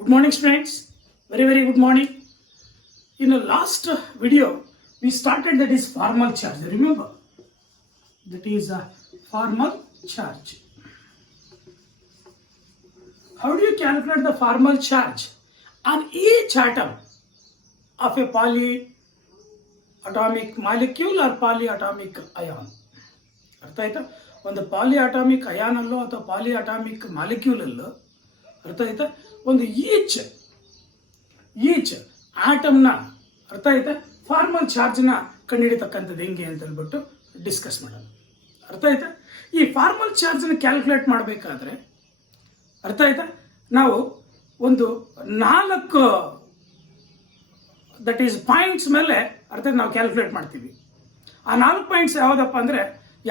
Good morning, students. Very good morning. In the last video, we started that is formal charge. Remember, that is a formal charge. How do you calculate the formal charge on each atom of a polyatomic molecule or polyatomic ion? ಅರ್ಥ ಆಯ್ತಾ? ಒಂದು ಪಾಲಿಅಟಾಮಿಕ್ ion ಅಲ್ಲೋ ಅಥವಾ ಪಾಲಿಅಟಾಮಿಕ್ molecule ಅಲ್ಲೋ ಅರ್ಥ ಆಯ್ತಾ? ಒಂದು each ಆಟಮ್ನ ಅರ್ಥ ಆಯ್ತಾ ಫಾರ್ಮಲ್ ಚಾರ್ಜ್ನ ಕಂಡುಹಿಡಿತಕ್ಕಂಥದ್ದು ಹೆಂಗೆ ಅಂತ ಹೇಳ್ಬಿಟ್ಟು ಡಿಸ್ಕಸ್ ಮಾಡೋಣ. ಅರ್ಥ ಆಯ್ತಾ? ಈ ಫಾರ್ಮಲ್ ಚಾರ್ಜ್ನ ಕ್ಯಾಲ್ಕುಲೇಟ್ ಮಾಡಬೇಕಾದ್ರೆ ಅರ್ಥ ಆಯ್ತಾ ನಾವು ಒಂದು 4 ದಟ್ ಈಸ್ ಪಾಯಿಂಟ್ಸ್ ಮೇಲೆ ಅರ್ಥ ನಾವು ಕ್ಯಾಲ್ಕುಲೇಟ್ ಮಾಡ್ತೀವಿ. ಆ 4 ಪಾಯಿಂಟ್ಸ್ ಯಾವುದಪ್ಪ ಅಂದರೆ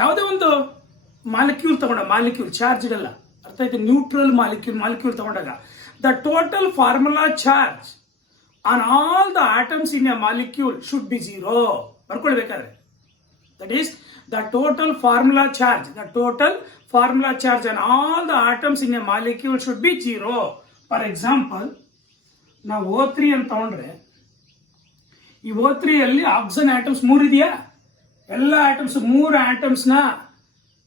ಯಾವುದೇ ಒಂದು ಮಾಲಿಕ್ಯೂಲ್ ತಗೊಂಡ ಮಾಲಿಕ್ಯೂಲ್ ಚಾರ್ಜ್ ಅಲ್ಲ ಅರ್ಥ ಆಯ್ತು ನ್ಯೂಟ್ರಲ್ ಮಾಲಿಕ್ಯೂಲ್ ತಗೊಂಡಾಗ the total formula charge on all the atoms in a molecule should be 0 ಬರ್ಕೊಳ್ಬೇಕಾದ್ರೆ that is the total formula charge on all the atoms in a molecule should be 0. For example ನಾವು O3 ಅಂತ ತಗೊಂಡ್ರೆ ಈ O3 ಅಲ್ಲಿ oxygen atoms 3 ಇದೆಯಾ? ಎಲ್ಲ atoms 3 ಆಟಮ್ಸ್ನ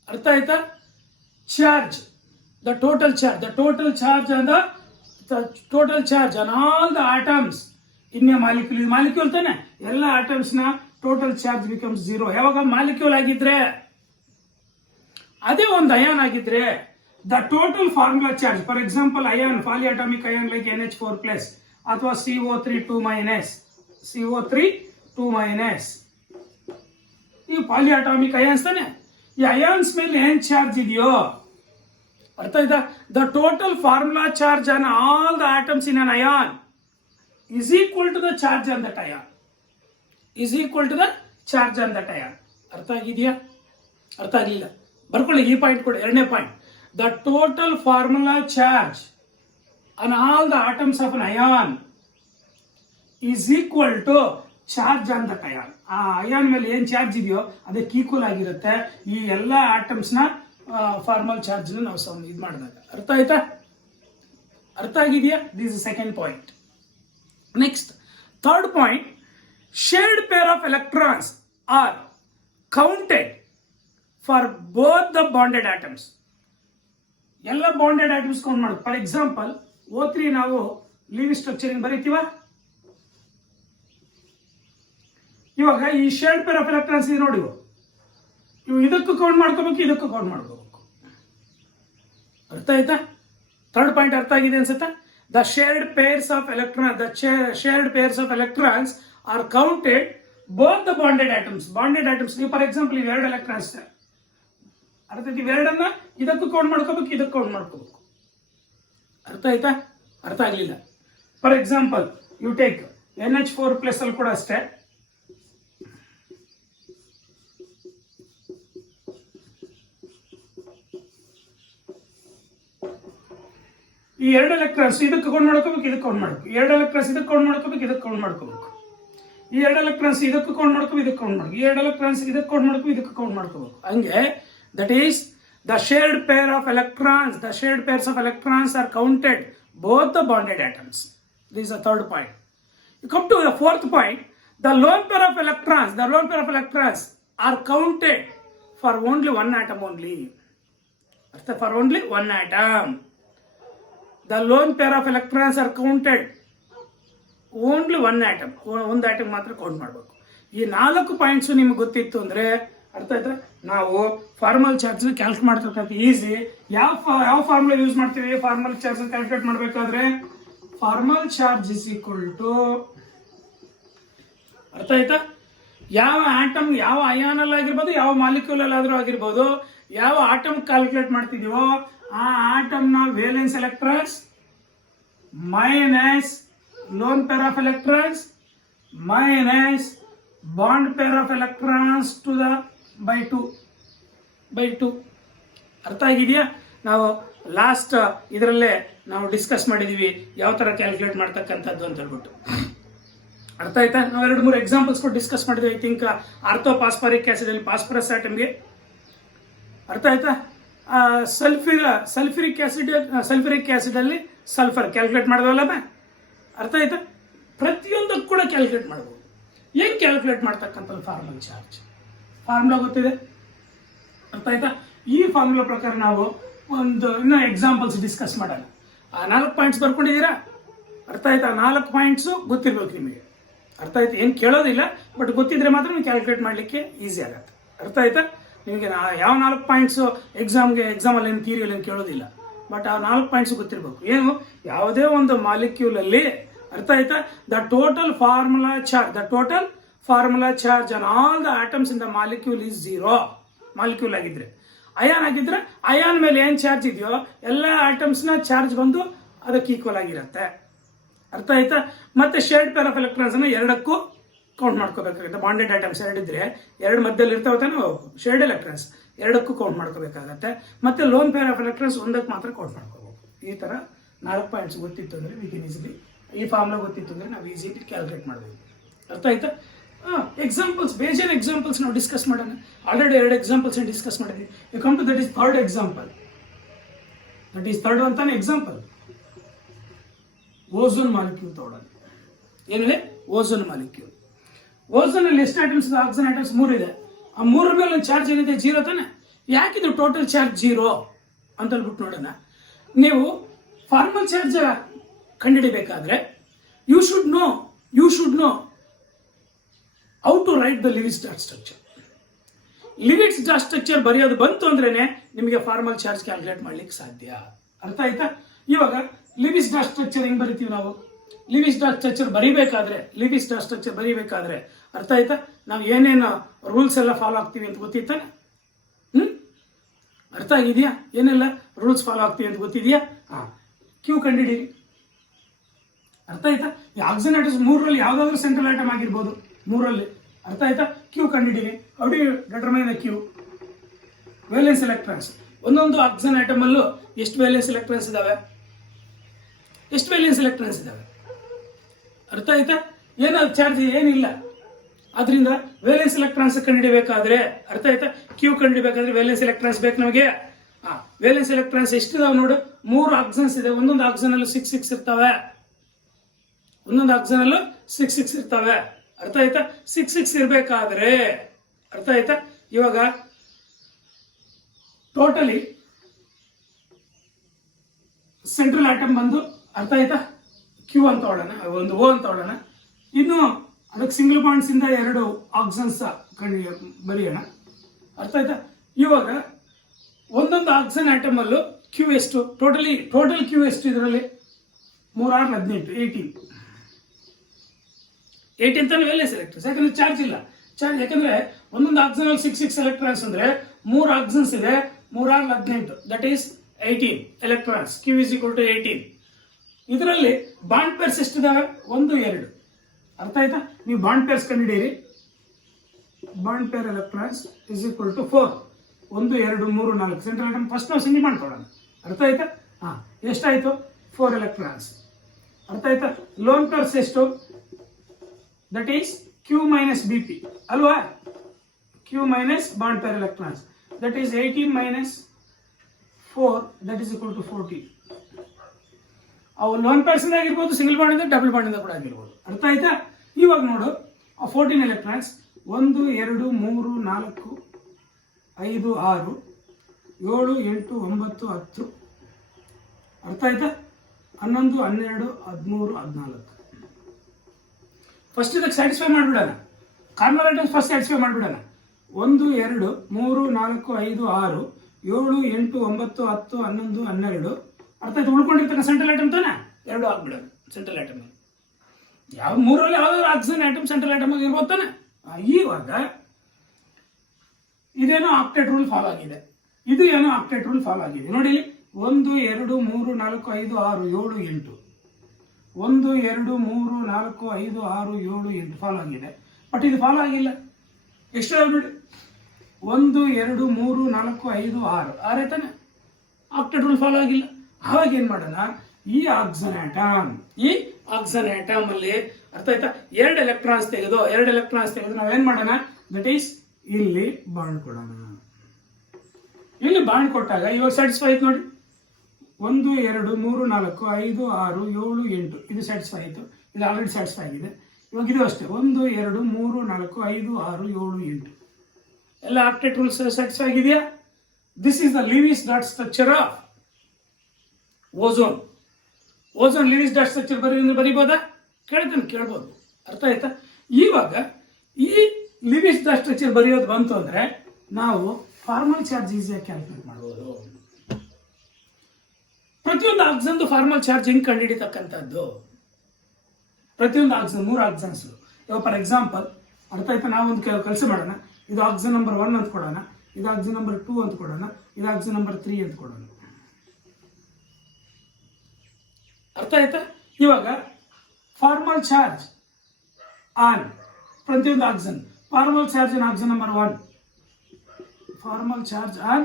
ಅರ್ಥ ಆಯ್ತಾ charge the total charge on all the atoms in a molecule ತಾನೆ ಎಲ್ಲ ಆಟಮ್ಸ್ನ ಟೋಟಲ್ ಚಾರ್ಜ್ ಬಿಕಮ್ಸ್ 0. ಯಾವಾಗ ಮಾಲಿಕ್ಯೂಲ್ ಆಗಿದ್ರೆ ಅದೇ ಒಂದು ಅಯಾನ್ ಆಗಿದ್ರೆ the total formula charge for example ion polyatomic ion like NH4+ ಅಥವಾ CO3 2- ಈ ಪಾಲಿಅಟಾಮಿಕ್ ಅಯಾನ್ಸ್ ತಾನೆ ಈ ಅಯಾನ್ಸ್ ಮೇಲೆ ಏನ್ ಚಾರ್ಜ್ ಇದೆಯೋ ಅರ್ಥ ಆಯ್ತಾ the total formula charge on all the atoms in an ion is equal to the charge on that ion. ಅರ್ಥ ಆಗಿದೆಯಾ? ಅರ್ಥ ಆಗಲಿಲ್ಲ ಬರ್ಕೊಳ್ಳಿ. ಈ ಪಾಯಿಂಟ್ ಕೊಡಿ. ಎರಡನೇ point the total formula charge on all the atoms of an ion is equal to charge on that ion. ಆ ion ಮೇಲೆ ಏನ್ ಚಾರ್ಜ್ ಇದೆಯೋ ಅದಕ್ಕೆ ಈಕ್ವಲ್ ಆಗಿರುತ್ತೆ ಈ ಎಲ್ಲ ಆಟಮ್ಸ್ನ ಫಾರ್ಮಲ್ ಚಾರ್ಜ್ನ ನಾವು ಇದು ಮಾಡಿದಾಗ. ಅರ್ಥ ಆಯ್ತಾ? ಅರ್ಥ ಆಗಿದೆಯಾ? This is second point. Next third point, shared pair of electrons are counted for both the bonded atoms. ಎಲ್ಲ ಬಾಂಡೆಡ್ ಆಟಮ್ಸ್ ಕೌಂಟ್ ಮಾಡೋದು. ಫಾರ್ ಎಕ್ಸಾಂಪಲ್ O3 ನಾವು ಲೀವ್ ಸ್ಟ್ರಕ್ಚರಿಂಗ್ ಬರೀತೀವ. ಇವಾಗ ಈ ಶೇರ್ಡ್ ಪೇರ್ ಆಫ್ ಎಲೆಕ್ಟ್ರಾನ್ಸ್ ಇದೆ ನೋಡಿ, ಇವು ಇದಕ್ಕೂ ಕೌಂಟ್ ಮಾಡ್ಕೋಬೇಕು, ಇದಕ್ಕೂ ಕೌಂಟ್ ಮಾಡ್ಕೋಬೇಕು. ಅರ್ಥ ಆಯ್ತಾ? ಥರ್ಡ್ ಪಾಯಿಂಟ್ ಅರ್ಥ ಆಗಿದೆ ಅನ್ಸುತ್ತಾ? The shared pairs of electrons are counted both the bonded atoms. ನೀವು ಫಾರ್ ಎಕ್ಸಾಂಪಲ್ ಇವು 2 ಎಲೆಕ್ಟ್ರಾನ್ಸ್ ಅರ್ಥ ಆಯ್ತು, ಇವೆರಡನ್ನ ಇದಕ್ಕೂ ಕೌಂಟ್ ಮಾಡ್ಕೋಬೇಕು, ಇದಕ್ಕೂ ಕೌಂಟ್ ಮಾಡ್ಕೋಬೇಕು. ಅರ್ಥ ಆಯ್ತಾ? ಅರ್ಥ ಆಗ್ಲಿಲ್ಲ. For example you take NH4+ ಅಲ್ಲಿ ಕೂಡ ಅಷ್ಟೇ ಈ 2 ಎಲೆಕ್ಟ್ರಾನ್ಸ್ ಇದಕ್ಕೆ ಕೌಂಟ್ ಮಾಡ್ಕೋಬೇಕು, ಇದಕ್ಕೆ ಕೌಂಟ್ ಮಾಡ್ಬೇಕು. 2 ಎಲೆಕ್ಟ್ರಾನ್ಸ್ ಇದಕ್ಕೆ ಕೌಂಟ್ ಮಾಡ್ಕೋಬೇಕು, ಇದಕ್ಕೆ ಕೌಂಟ್ ಮಾಡ್ಕೋಬೇಕು. ಈ 2 ಎಲೆಕ್ಟ್ರಾನ್ಸ್ ಇದಕ್ಕೆ ಕೌಂಟ್ ಮಾಡ್ಕೋಬೇಕು, ಇದಕ್ಕೆ ಕೌಂಟ್ ಮಾಡ್ಬೇಕು. ಈ 2 ಎಲೆಕ್ಟ್ರಾನ್ಸ್ ಇದಕ್ಕೆ ಕೌಂಟ್ ಮಾಡ್ಕೋಬೇಕು, ಇದಕ್ಕೆ ಕೌಂಟ್ ಮಾಡ್ಕೋಬೇಕು. ಹಂಗೆ that is the shared pair of electrons. The shared pairs of electrons are counted both the bonded atoms. This is the third point. You come to the fourth point, the lone pair of electrons are counted for only one atom only. For only one atom. The lone pair of electrons are counted only one atom. ಒಂದು atom ಮಾತ್ರ count ಮಾಡಬೇಕು. ಈ 4 points ನಿಮ್ಗೆ ಗೊತ್ತಿತ್ತು ಅಂದ್ರೆ ಅರ್ಥ ಆಯ್ತಾ? ನಾವು ಫಾರ್ಮಲ್ ಚಾರ್ಜ್ ಕ್ಯಾಲ್ಕುಲೇಟ್ ಮಾಡ್ತಕ್ಕಂಥ ಈಸಿ. ಯಾವ ಫಾರ್ಮುಲಾ ಯೂಸ್ ಮಾಡ್ತೀವಿ ಫಾರ್ಮಲ್ ಚಾರ್ಜ್ ಕ್ಯಾಲ್ಕುಲೇಟ್ ಮಾಡಬೇಕಾದ್ರೆ? Formal charge is equal to ಅರ್ಥ ಆಯ್ತಾ ಯಾವ ಆಟಮ್ ಯಾವ ಅಯಾನ್ ಅಲ್ಲಿ ಆಗಿರ್ಬೋದು, ಯಾವ ಮಾಲಿಕ್ಯೂಲ್ ಅಲ್ಲಾದ್ರೂ ಆಗಿರ್ಬೋದು, ಯಾವ ಆಟಮ್ ಕ್ಯಾಲ್ಕುಲೇಟ್ ಮಾಡ್ತಿದೀವೋ ಆ ಆಟಮ್ ನ valence electrons minus lone pair of electrons minus bond pair of electrons to the by two. ಅರ್ಥ ಆಗಿದೆಯಾ? ನಾವು ಲಾಸ್ಟ್ ಇದರಲ್ಲೇ ನಾವು ಡಿಸ್ಕಸ್ ಮಾಡಿದೀವಿ ಯಾವ ತರ ಕ್ಯಾಲ್ಕುಲೇಟ್ ಮಾಡ್ತಕ್ಕಂಥದ್ದು ಅಂತ ಹೇಳ್ಬಿಟ್ಟು. ಅರ್ಥ ಆಯ್ತಾ? ನಾವು 2-3 ಎಕ್ಸಾಂಪಲ್ಸ್ ಕೂಡ ಡಿಸ್ಕಸ್ ಮಾಡಿದ್ವಿ. ಐ ಥಿಂಕ್ ಆರ್ಥೋಪಾಸ್ಪರಿಕ್ ಆಸಿಡ್ ಅಲ್ಲಿ ಫಾಸ್ಫರಸ್ ಆಟಮ್ಗೆ ಅರ್ಥ ಆಯ್ತಾ ಸಲ್ಫ್ಯೂರಿಕ್ ಆಸಿಡ್ ಅಲ್ಲಿ ಸಲ್ಫರ್ ಕ್ಯಾಲ್ಕುಲೇಟ್ ಮಾಡೋದಲ್ಲ, ಅರ್ಥ ಆಯ್ತಾ? ಪ್ರತಿಯೊಂದಕ್ಕೂ ಕೂಡ ಕ್ಯಾಲ್ಕುಲೇಟ್ ಮಾಡ್ಬೋದು. ಹೆಂಗ್ ಕ್ಯಾಲ್ಕುಲೇಟ್ ಮಾಡ್ತಕ್ಕಂಥ ಫಾರ್ಮಲ್ ಚಾರ್ಜ್ ಫಾರ್ಮುಲಾ ಗೊತ್ತಿದೆ, ಅರ್ಥ ಆಯ್ತಾ? ಈ ಫಾರ್ಮುಲಾ ಪ್ರಕಾರ ನಾವು ಇನ್ನೂ ಎಕ್ಸಾಂಪಲ್ಸ್ ಡಿಸ್ಕಸ್ ಮಾಡೋಣ. ಆ 4 ಪಾಯಿಂಟ್ಸ್ ಬರ್ಕೊಂಡಿದ್ದೀರಾ, ಅರ್ಥ ಆಯ್ತಾ? 4 ಪಾಯಿಂಟ್ಸ್ ಗೊತ್ತಿರ್ಬೇಕು ನಿಮಗೆ, ಅರ್ಥ ಆಯ್ತು? ಏನು ಕೇಳೋದಿಲ್ಲ, ಬಟ್ ಗೊತ್ತಿದ್ರೆ ಮಾತ್ರ ನೀವು ಕ್ಯಾಲ್ಕುಲೇಟ್ ಮಾಡಲಿಕ್ಕೆ ಈಸಿ ಆಗುತ್ತೆ, ಅರ್ಥ ಆಯ್ತಾ? ನಿಮಗೆ ಯಾವ 4 ಪಾಯಿಂಟ್ಸು ಎಕ್ಸಾಮಲ್ಲಿ ಏನು ಥಿಯರಿಯಲ್ಲಿ ಏನು ಕೇಳೋದಿಲ್ಲ, ಬಟ್ ಆ 4 ಪಾಯಿಂಟ್ಸ್ ಗೊತ್ತಿರಬೇಕು. ಏನು? ಯಾವುದೇ ಒಂದು ಮಾಲಿಕ್ಯೂಲಲ್ಲಿ, ಅರ್ಥ ಆಯ್ತಾ, the total formula charge on all the atoms in the molecule is 0. Molecule ಆಗಿದ್ರೆ, ಅಯಾನ್ ಆಗಿದ್ರೆ ಅಯಾನ್ ಮೇಲೆ ಏನ್ ಚಾರ್ಜ್ ಇದೆಯೋ ಎಲ್ಲ ಆಟಮ್ಸ್ನ ಚಾರ್ಜ್ ಬಂದು ಅದಕ್ಕೆ ಈಕ್ವಲ್ ಆಗಿರುತ್ತೆ, ಅರ್ಥ ಆಯ್ತಾ? ಮತ್ತೆ ಶೇರ್ಡ್ ಪೇರ್ ಆಫ್ ಎಲೆಕ್ಟ್ರಾನ್ಸ್ ಅನ್ನು ಎರಡಕ್ಕೂ ಕೌಂಟ್ ಮಾಡ್ಕೋಬೇಕಾಗುತ್ತೆ. ಬಾಂಡೆಡ್ ಐಟಮ್ಸ್ 2 ಇದ್ರೆ 2 ಮಧ್ಯದಲ್ಲಿ ಇರ್ತಾವತ್ತಾನೆ ಶೇರ್ಡ್ ಎಲೆಕ್ಟ್ರಾನ್ಸ್, ಎರಡಕ್ಕೂ ಕೌಂಟ್ ಮಾಡ್ಕೋಬೇಕಾಗತ್ತೆ. ಮತ್ತೆ ಲೋನ್ ಪೇರ್ ಆಫ್ ಎಲೆಕ್ಟ್ರಾನ್ಸ್ ಒಂದಕ್ಕೆ ಮಾತ್ರ ಕೌಂಟ್ ಮಾಡ್ಕೋಬೇಕು. ಈ ತರ 4 ಪಾಯಿಂಟ್ಸ್ ಗೊತ್ತಿತ್ತು ಅಂದ್ರೆ ವಿ ಕ್ಯಾನ್ ಈಸಿಲಿ, ಈ ಫಾರ್ಮುಲಾ ಗೊತ್ತಿತ್ತು ಅಂದ್ರೆ ನಾವು ಈಸಿಲಿ ಕ್ಯಾಲ್ಕುಲೇಟ್ ಮಾಡಬಹುದು, ಅರ್ಥ ಆಯ್ತಾ? ಎಕ್ಸಾಂಪಲ್ಸ್, ಬೇಜಾನ್ ಎಕ್ಸಾಂಪಲ್ಸ್ ನಾವು ಡಿಸ್ಕಸ್ ಮಾಡೋಣ. ಆಲ್ರೆಡಿ 2 ಎಕ್ಸಾಂಪಲ್ಸ್ ಡಿಸ್ಕಸ್ ಮಾಡಿದ್ವಿ. You come to that is third example. That is third ಅಂತಾನೆ ಎಕ್ಸಾಂಪಲ್. ಓಝೋನ್ ಮಾಲಿಕ್ಯೂಲ್ ತಗೊಳ್ಳೋಣ. ಏನಿದೆ? Ozone molecule. ಓಝೋನ್ ಅಲ್ಲಿ ಎಷ್ಟು ಐಟಮ್ಸ್ ಇದೆ? ಆಕ್ಸಿಜನ್ ಐಟಮ್ಸ್ 3 ಇದೆ. ಆ 3 ಮೇಲೆ ಚಾರ್ಜ್ ಏನಿದೆ? 0 ತಾನೆ. ಯಾಕಿದು ಟೋಟಲ್ ಚಾರ್ಜ್ 0 ಅಂತ ಹೇಳ್ಬಿಟ್ಟು ನೋಡೋಣ. ನೀವು ಫಾರ್ಮಲ್ ಚಾರ್ಜ್ ಕಂಡುಹಿಡಿಬೇಕಾದ್ರೆ you should know how to write the Lewis dot structure. Lewis dot structure ಬರೆಯೋದು ಬಂತು ಅಂದ್ರೇನೆ ನಿಮಗೆ ಫಾರ್ಮಲ್ ಚಾರ್ಜ್ ಕ್ಯಾಲ್ಕುಲೇಟ್ ಮಾಡ್ಲಿಕ್ಕೆ ಸಾಧ್ಯ, ಅರ್ಥ ಆಯ್ತಾ? ಇವಾಗ ಲಿವಿಸ್ ಡಾಟ್ ಸ್ಟ್ರಕ್ಚರ್ ಹೆಂಗ್ ಬರಿತೀವಿ ನಾವು? ಲಿವಿಸ್ ಡಾಟ್ ಸ್ಟ್ರಕ್ಚರ್ ಬರಿಬೇಕಾದ್ರೆ ಅರ್ಥ ಆಯ್ತಾ? ನಾವು ಏನೇನು ರೂಲ್ಸ್ ಎಲ್ಲ ಫಾಲೋ ಆಗ್ತೀವಿ ಅಂತ ಗೊತ್ತಿತ್ತಾನೆ? ಅರ್ಥ ಆಗಿದೆಯಾ? ಏನೆಲ್ಲ ರೂಲ್ಸ್ ಫಾಲೋ ಆಗ್ತೀವಿ ಅಂತ ಗೊತ್ತಿದೆಯಾ? ಕ್ಯೂ ಕಂಡಿಡೀರಿ, ಅರ್ಥ ಆಯ್ತಾ? ಈ ಆಕ್ಸಿಜನ್ ಐಟಮ್ಸ್ 3ರಲ್ಲಿ ಯಾವ್ದಾದ್ರು ಸೆಂಟ್ರಲ್ ಐಟಮ್ ಆಗಿರ್ಬೋದು, 3ರಲ್ಲಿ, ಅರ್ಥ ಆಯ್ತಾ? ಕ್ಯೂ ಕಂಡಿಡೀರಿ. How do you determine the Q? Valence electrons. ಒಂದೊಂದು ಆಕ್ಸಿಜನ್ ಐಟಮ್ ಅಲ್ಲೂ ಎಷ್ಟು ವೇಲೆನ್ಸ್ ಎಲೆಕ್ಟ್ರಾನ್ಸ್ ಇದಾವೆ? ಅರ್ಥ ಆಯ್ತಾ? ಏನಾದ್ರು ಚಾರ್ಜ್ ಏನಿಲ್ಲ. ಆದ್ರಿಂದ ವೇಲೆನ್ಸ್ ಎಲೆಕ್ಟ್ರಾನ್ಸ್ ಕಂಡುಹಿಡಿಬೇಕಾದ್ರೆ, ಅರ್ಥ ಆಯ್ತಾ? ಕ್ಯೂ ಕಂಡುಹಿಡಿಬೇಕಾದ್ರೆ ವೇಲೆನ್ಸ್ ಎಲೆಕ್ಟ್ರಾನ್ಸ್ ಬೇಕು ನಮಗೆ. ವೇಲೆನ್ಸ್ ಎಲೆಕ್ಟ್ರಾನ್ಸ್ ಎಷ್ಟಿದಾವೆ ನೋಡು? 3 ಆಕ್ಸಿಜನ್ಸ್ ಇದೆ. ಒಂದೊಂದು ಆಕ್ಸಿಜನ್ ಅಲ್ಲೂ 6 ಇರ್ತವೆ. ಅರ್ಥ ಆಯ್ತಾ? 6 ಇರ್ಬೇಕಾದ್ರೆ, ಅರ್ಥ ಆಯ್ತಾ? ಇವಾಗ ಟೋಟಲಿ ಸೆಂಟ್ರಲ್ ಐಟಮ್ ಬಂದು, ಅರ್ಥ ಆಯ್ತಾ? ಕ್ಯೂ ಅಂತ ಹೊಡೋಣ, ಒಂದು ಓ ಅಂತ ಹೊಡೋಣ. ಇನ್ನು ಅದಕ್ಕೆ ಸಿಂಗಲ್ ಬಾಂಡ್ಸ್ ಇಂದ 2 ಆಕ್ಸಿಜನ್ಸ್ ಬರೆಯೋಣ, ಅರ್ಥ ಆಯ್ತಾ? ಇವಾಗ ಒಂದೊಂದು ಆಕ್ಸಿಜನ್ ಐಟಮ್ ಅಲ್ಲೂ ಕ್ಯೂ ಎಷ್ಟು? ಟೋಟಲ್ ಕ್ಯೂ ಎಷ್ಟು? ಇದರಲ್ಲಿ 3 6 18 ತಾನೇ ವೇಲೆನ್ಸ್ ಎಲೆಕ್ಟ್ರಾನ್ಸ್. ಯಾಕಂದ್ರೆ ಚಾರ್ಜ್ ಇಲ್ಲ. ಯಾಕಂದ್ರೆ ಒಂದೊಂದು ಆಕ್ಸಿಜನ್ ಅಲ್ಲಿ 6 ಎಲೆಕ್ಟ್ರಾನ್ಸ್ ಅಂದ್ರೆ 3 ಆಕ್ಸಿಜನ್ಸ್ ಇದೆ, 3 6 18, that is 18 electrons. Q is equal to 18. ಇದರಲ್ಲಿ ಬಾಂಡ್ ಪೇರ್ಸ್ ಎಷ್ಟಿದಾವೆ? 1 2. ಅರ್ಥ ಆಯ್ತಾ? ನೀವು ಬಾಂಡ್ ಪೇರ್ಸ್ ಕಂಡುಹಿಡಿಯಿರಿ. Bond pair electrons is equal to 4. 1 2 3 4 central atom first ನಾವು ಸಿಂಗಲ್ ಬಾಂಡ್ ಕೊಡೋಣ, ಅರ್ಥ ಆಯ್ತಾ? ಎಷ್ಟಾಯ್ತು? 4 ಎಲೆಕ್ಟ್ರಾನ್ಸ್, ಅರ್ಥ ಆಯ್ತಾ? ಲೋನ್ ಪೇರ್ಸ್ ಎಷ್ಟು? That is Q minus B P ಅಲ್ವಾ? Q minus bond pair electrons, that is 18 minus 4, that is equal to 14. ಅವು ಲೋನ್ ಪೇರ್ಸ್ ಆಗಿರ್ಬೋದು, ಸಿಂಗಲ್ ಬಾಂಡ್ ಇಂದ ಡಬಲ್ ಬಾಂಡ್ ಇಂದ ಕೂಡ ಆಗಿರ್ಬೋದು, ಅರ್ಥ ಆಯ್ತಾ? ಇವಾಗ ನೋಡು, ಆ 14 ಎಲೆಕ್ಟ್ರಾನ್ಸ್ 1 2 3 4 5 6 7 8 9 10, ಅರ್ಥ ಆಯ್ತಾ? 11 12 13 14. ಫಸ್ಟ್ ಇದಕ್ಕೆ ಸ್ಯಾಟಿಸ್ಫೈ ಮಾಡಿಬಿಡೋಣ. ಕಾರ್ನರ್ ಐಟಮ್ಸ್ ಫಸ್ಟ್ ಸ್ಯಾಟಿಸ್ಫೈ ಮಾಡಿಬಿಡೋಣ. 1 2 3 4 5 6 7 8 9 10 11 12, ಅರ್ಥ ಆಯ್ತು? ಉಳ್ಕೊಂಡಿರ್ತಕ್ಕ ಸೆಂಟ್ರಲ್ ಐಟಮ್ ತಾನೆ 2 ಆಗ್ಬಿಡೋದು. ಸೆಂಟ್ರಲ್ ಐಟಮ್ ಯಾವ 3ರಲ್ಲಿ ಯಾವ್ದಾದ್ರು ಆಕ್ಸಿಜನ್ ಐಟಮ್ ಸೆಂಟ್ರಲ್ ಐಟಮ್ ಇರ್ಬೋದು ತಾನೆ. ಇವಾಗ ಇದೇನೋ ಆಕ್ಟೇಟ್ ರೂಲ್ ಫಾಲೋ ಆಗಿದೆ, ಇದು ಏನೋ ಆಕ್ಟೇಟ್ ರೂಲ್ ಫಾಲೋ ಆಗಿದೆ. ನೋಡಿ, 1 2 3 4 5 6 7 8, 1 2 3 4 5 6 7 8 ಫಾಲೋ ಆಗಿದೆ. ಬಟ್ ಇದು ಫಾಲೋ ಆಗಿಲ್ಲ. ಎಷ್ಟು ನೋಡಿ? 1 2 3 4 5 6 ಆಯ್ತಾನೆ. ಆಕ್ಟೇಟ್ ರೂಲ್ ಫಾಲೋ ಆಗಿಲ್ಲ. ಆವಾಗ ಏನ್ ಮಾಡೋಣ? ಈ ಆಕ್ಸಿಜನ್ ಆಟಮ್ ಅಲ್ಲಿ, ಅರ್ಥ ಆಯ್ತಾ? 2 ಎಲೆಕ್ಟ್ರಾನ್ಸ್ ತೆಗೆದು ನಾವೇನ್ ಮಾಡೋಣ? ದಟ್ ಈಸ್ ಇಲ್ಲಿ ಬಾಂಡ್ ಕೊಡೋಣ. ಇಲ್ಲಿ ಬಾಂಡ್ ಕೊಟ್ಟಾಗ ಇವಾಗ ಸ್ಯಾಟಿಸ್ಫೈ ಆಯ್ತು ನೋಡಿ. 1 2 3 4 5 6 7 8 ಇದು ಸ್ಯಾಟಿಸ್ಫೈ ಆಯಿತು. ಇದು ಆಲ್ರೆಡಿ ಸ್ಯಾಟಿಸ್ಫೈ ಆಗಿದೆ. ಇವಾಗ ಇದು ಅಷ್ಟೇ 1 2 3 4 5 6 7 8 ಎಲ್ಲ ಆಕ್ಟೇಟ್ ರೂಲ್ಸ್ ಸ್ಯಾಟಿಸ್ಫೈ ಆಗಿದೆಯಾ? This is the Lewis dot structure of ozone. Ozone Lewis dot structure ಬರೀಬೋದಾ? ಕೇಳ್ಬೋದು. ಅರ್ಥ ಆಯ್ತಾ? ಇವಾಗ ಈ ಲಿವಿಸ್ ಡಾಟ್ ಸ್ಟ್ರಕ್ಚರ್ ಬರೆಯೋದು ಬಂತು ಅಂದರೆ ನಾವು ಫಾರ್ಮಲ್ ಚಾರ್ಜ್ ಈಸಿಯಾಗಿ ಕ್ಯಾಲ್ಕುಲೇಟ್ ಮಾಡ್ಬೋದು. ಪ್ರತಿಯೊಂದು ಆಕ್ಸನ್ದು ಫಾರ್ಮಲ್ ಚಾರ್ಜ್ ಹೆಂಗೆ ಕಂಡುಹಿಡಿತಕ್ಕಂಥದ್ದು? ಪ್ರತಿಯೊಂದು ಆಕ್ಸನ್ 3 ಆಕ್ಸನ್ಸ್. ಇವಾಗ ಫಾರ್ ಎಕ್ಸಾಂಪಲ್ ಅರ್ಥ ಆಯ್ತಾ? ನಾವೊಂದು ಕೆಲಸ ಮಾಡೋಣ. ಇದು ಆಕ್ಸನ್ ನಂಬರ್ 1 ಅಂತ ಕೊಡೋಣ, ಇದು ಆಕ್ಸನ್ ನಂಬರ್ 2 ಅಂತ ಕೊಡೋಣ, ಇದು ಆಕ್ಸನ್ ನಂಬರ್ 3 ಅಂತ ಕೊಡೋಣ. ಅರ್ಥ ಆಯ್ತಾ? ಇವಾಗ ಫಾರ್ಮಲ್ ಚಾರ್ಜ್ ಆನ್ ಪ್ರತಿಯೊಂದು oxygen. Formal charge on oxygen number 1, formal charge on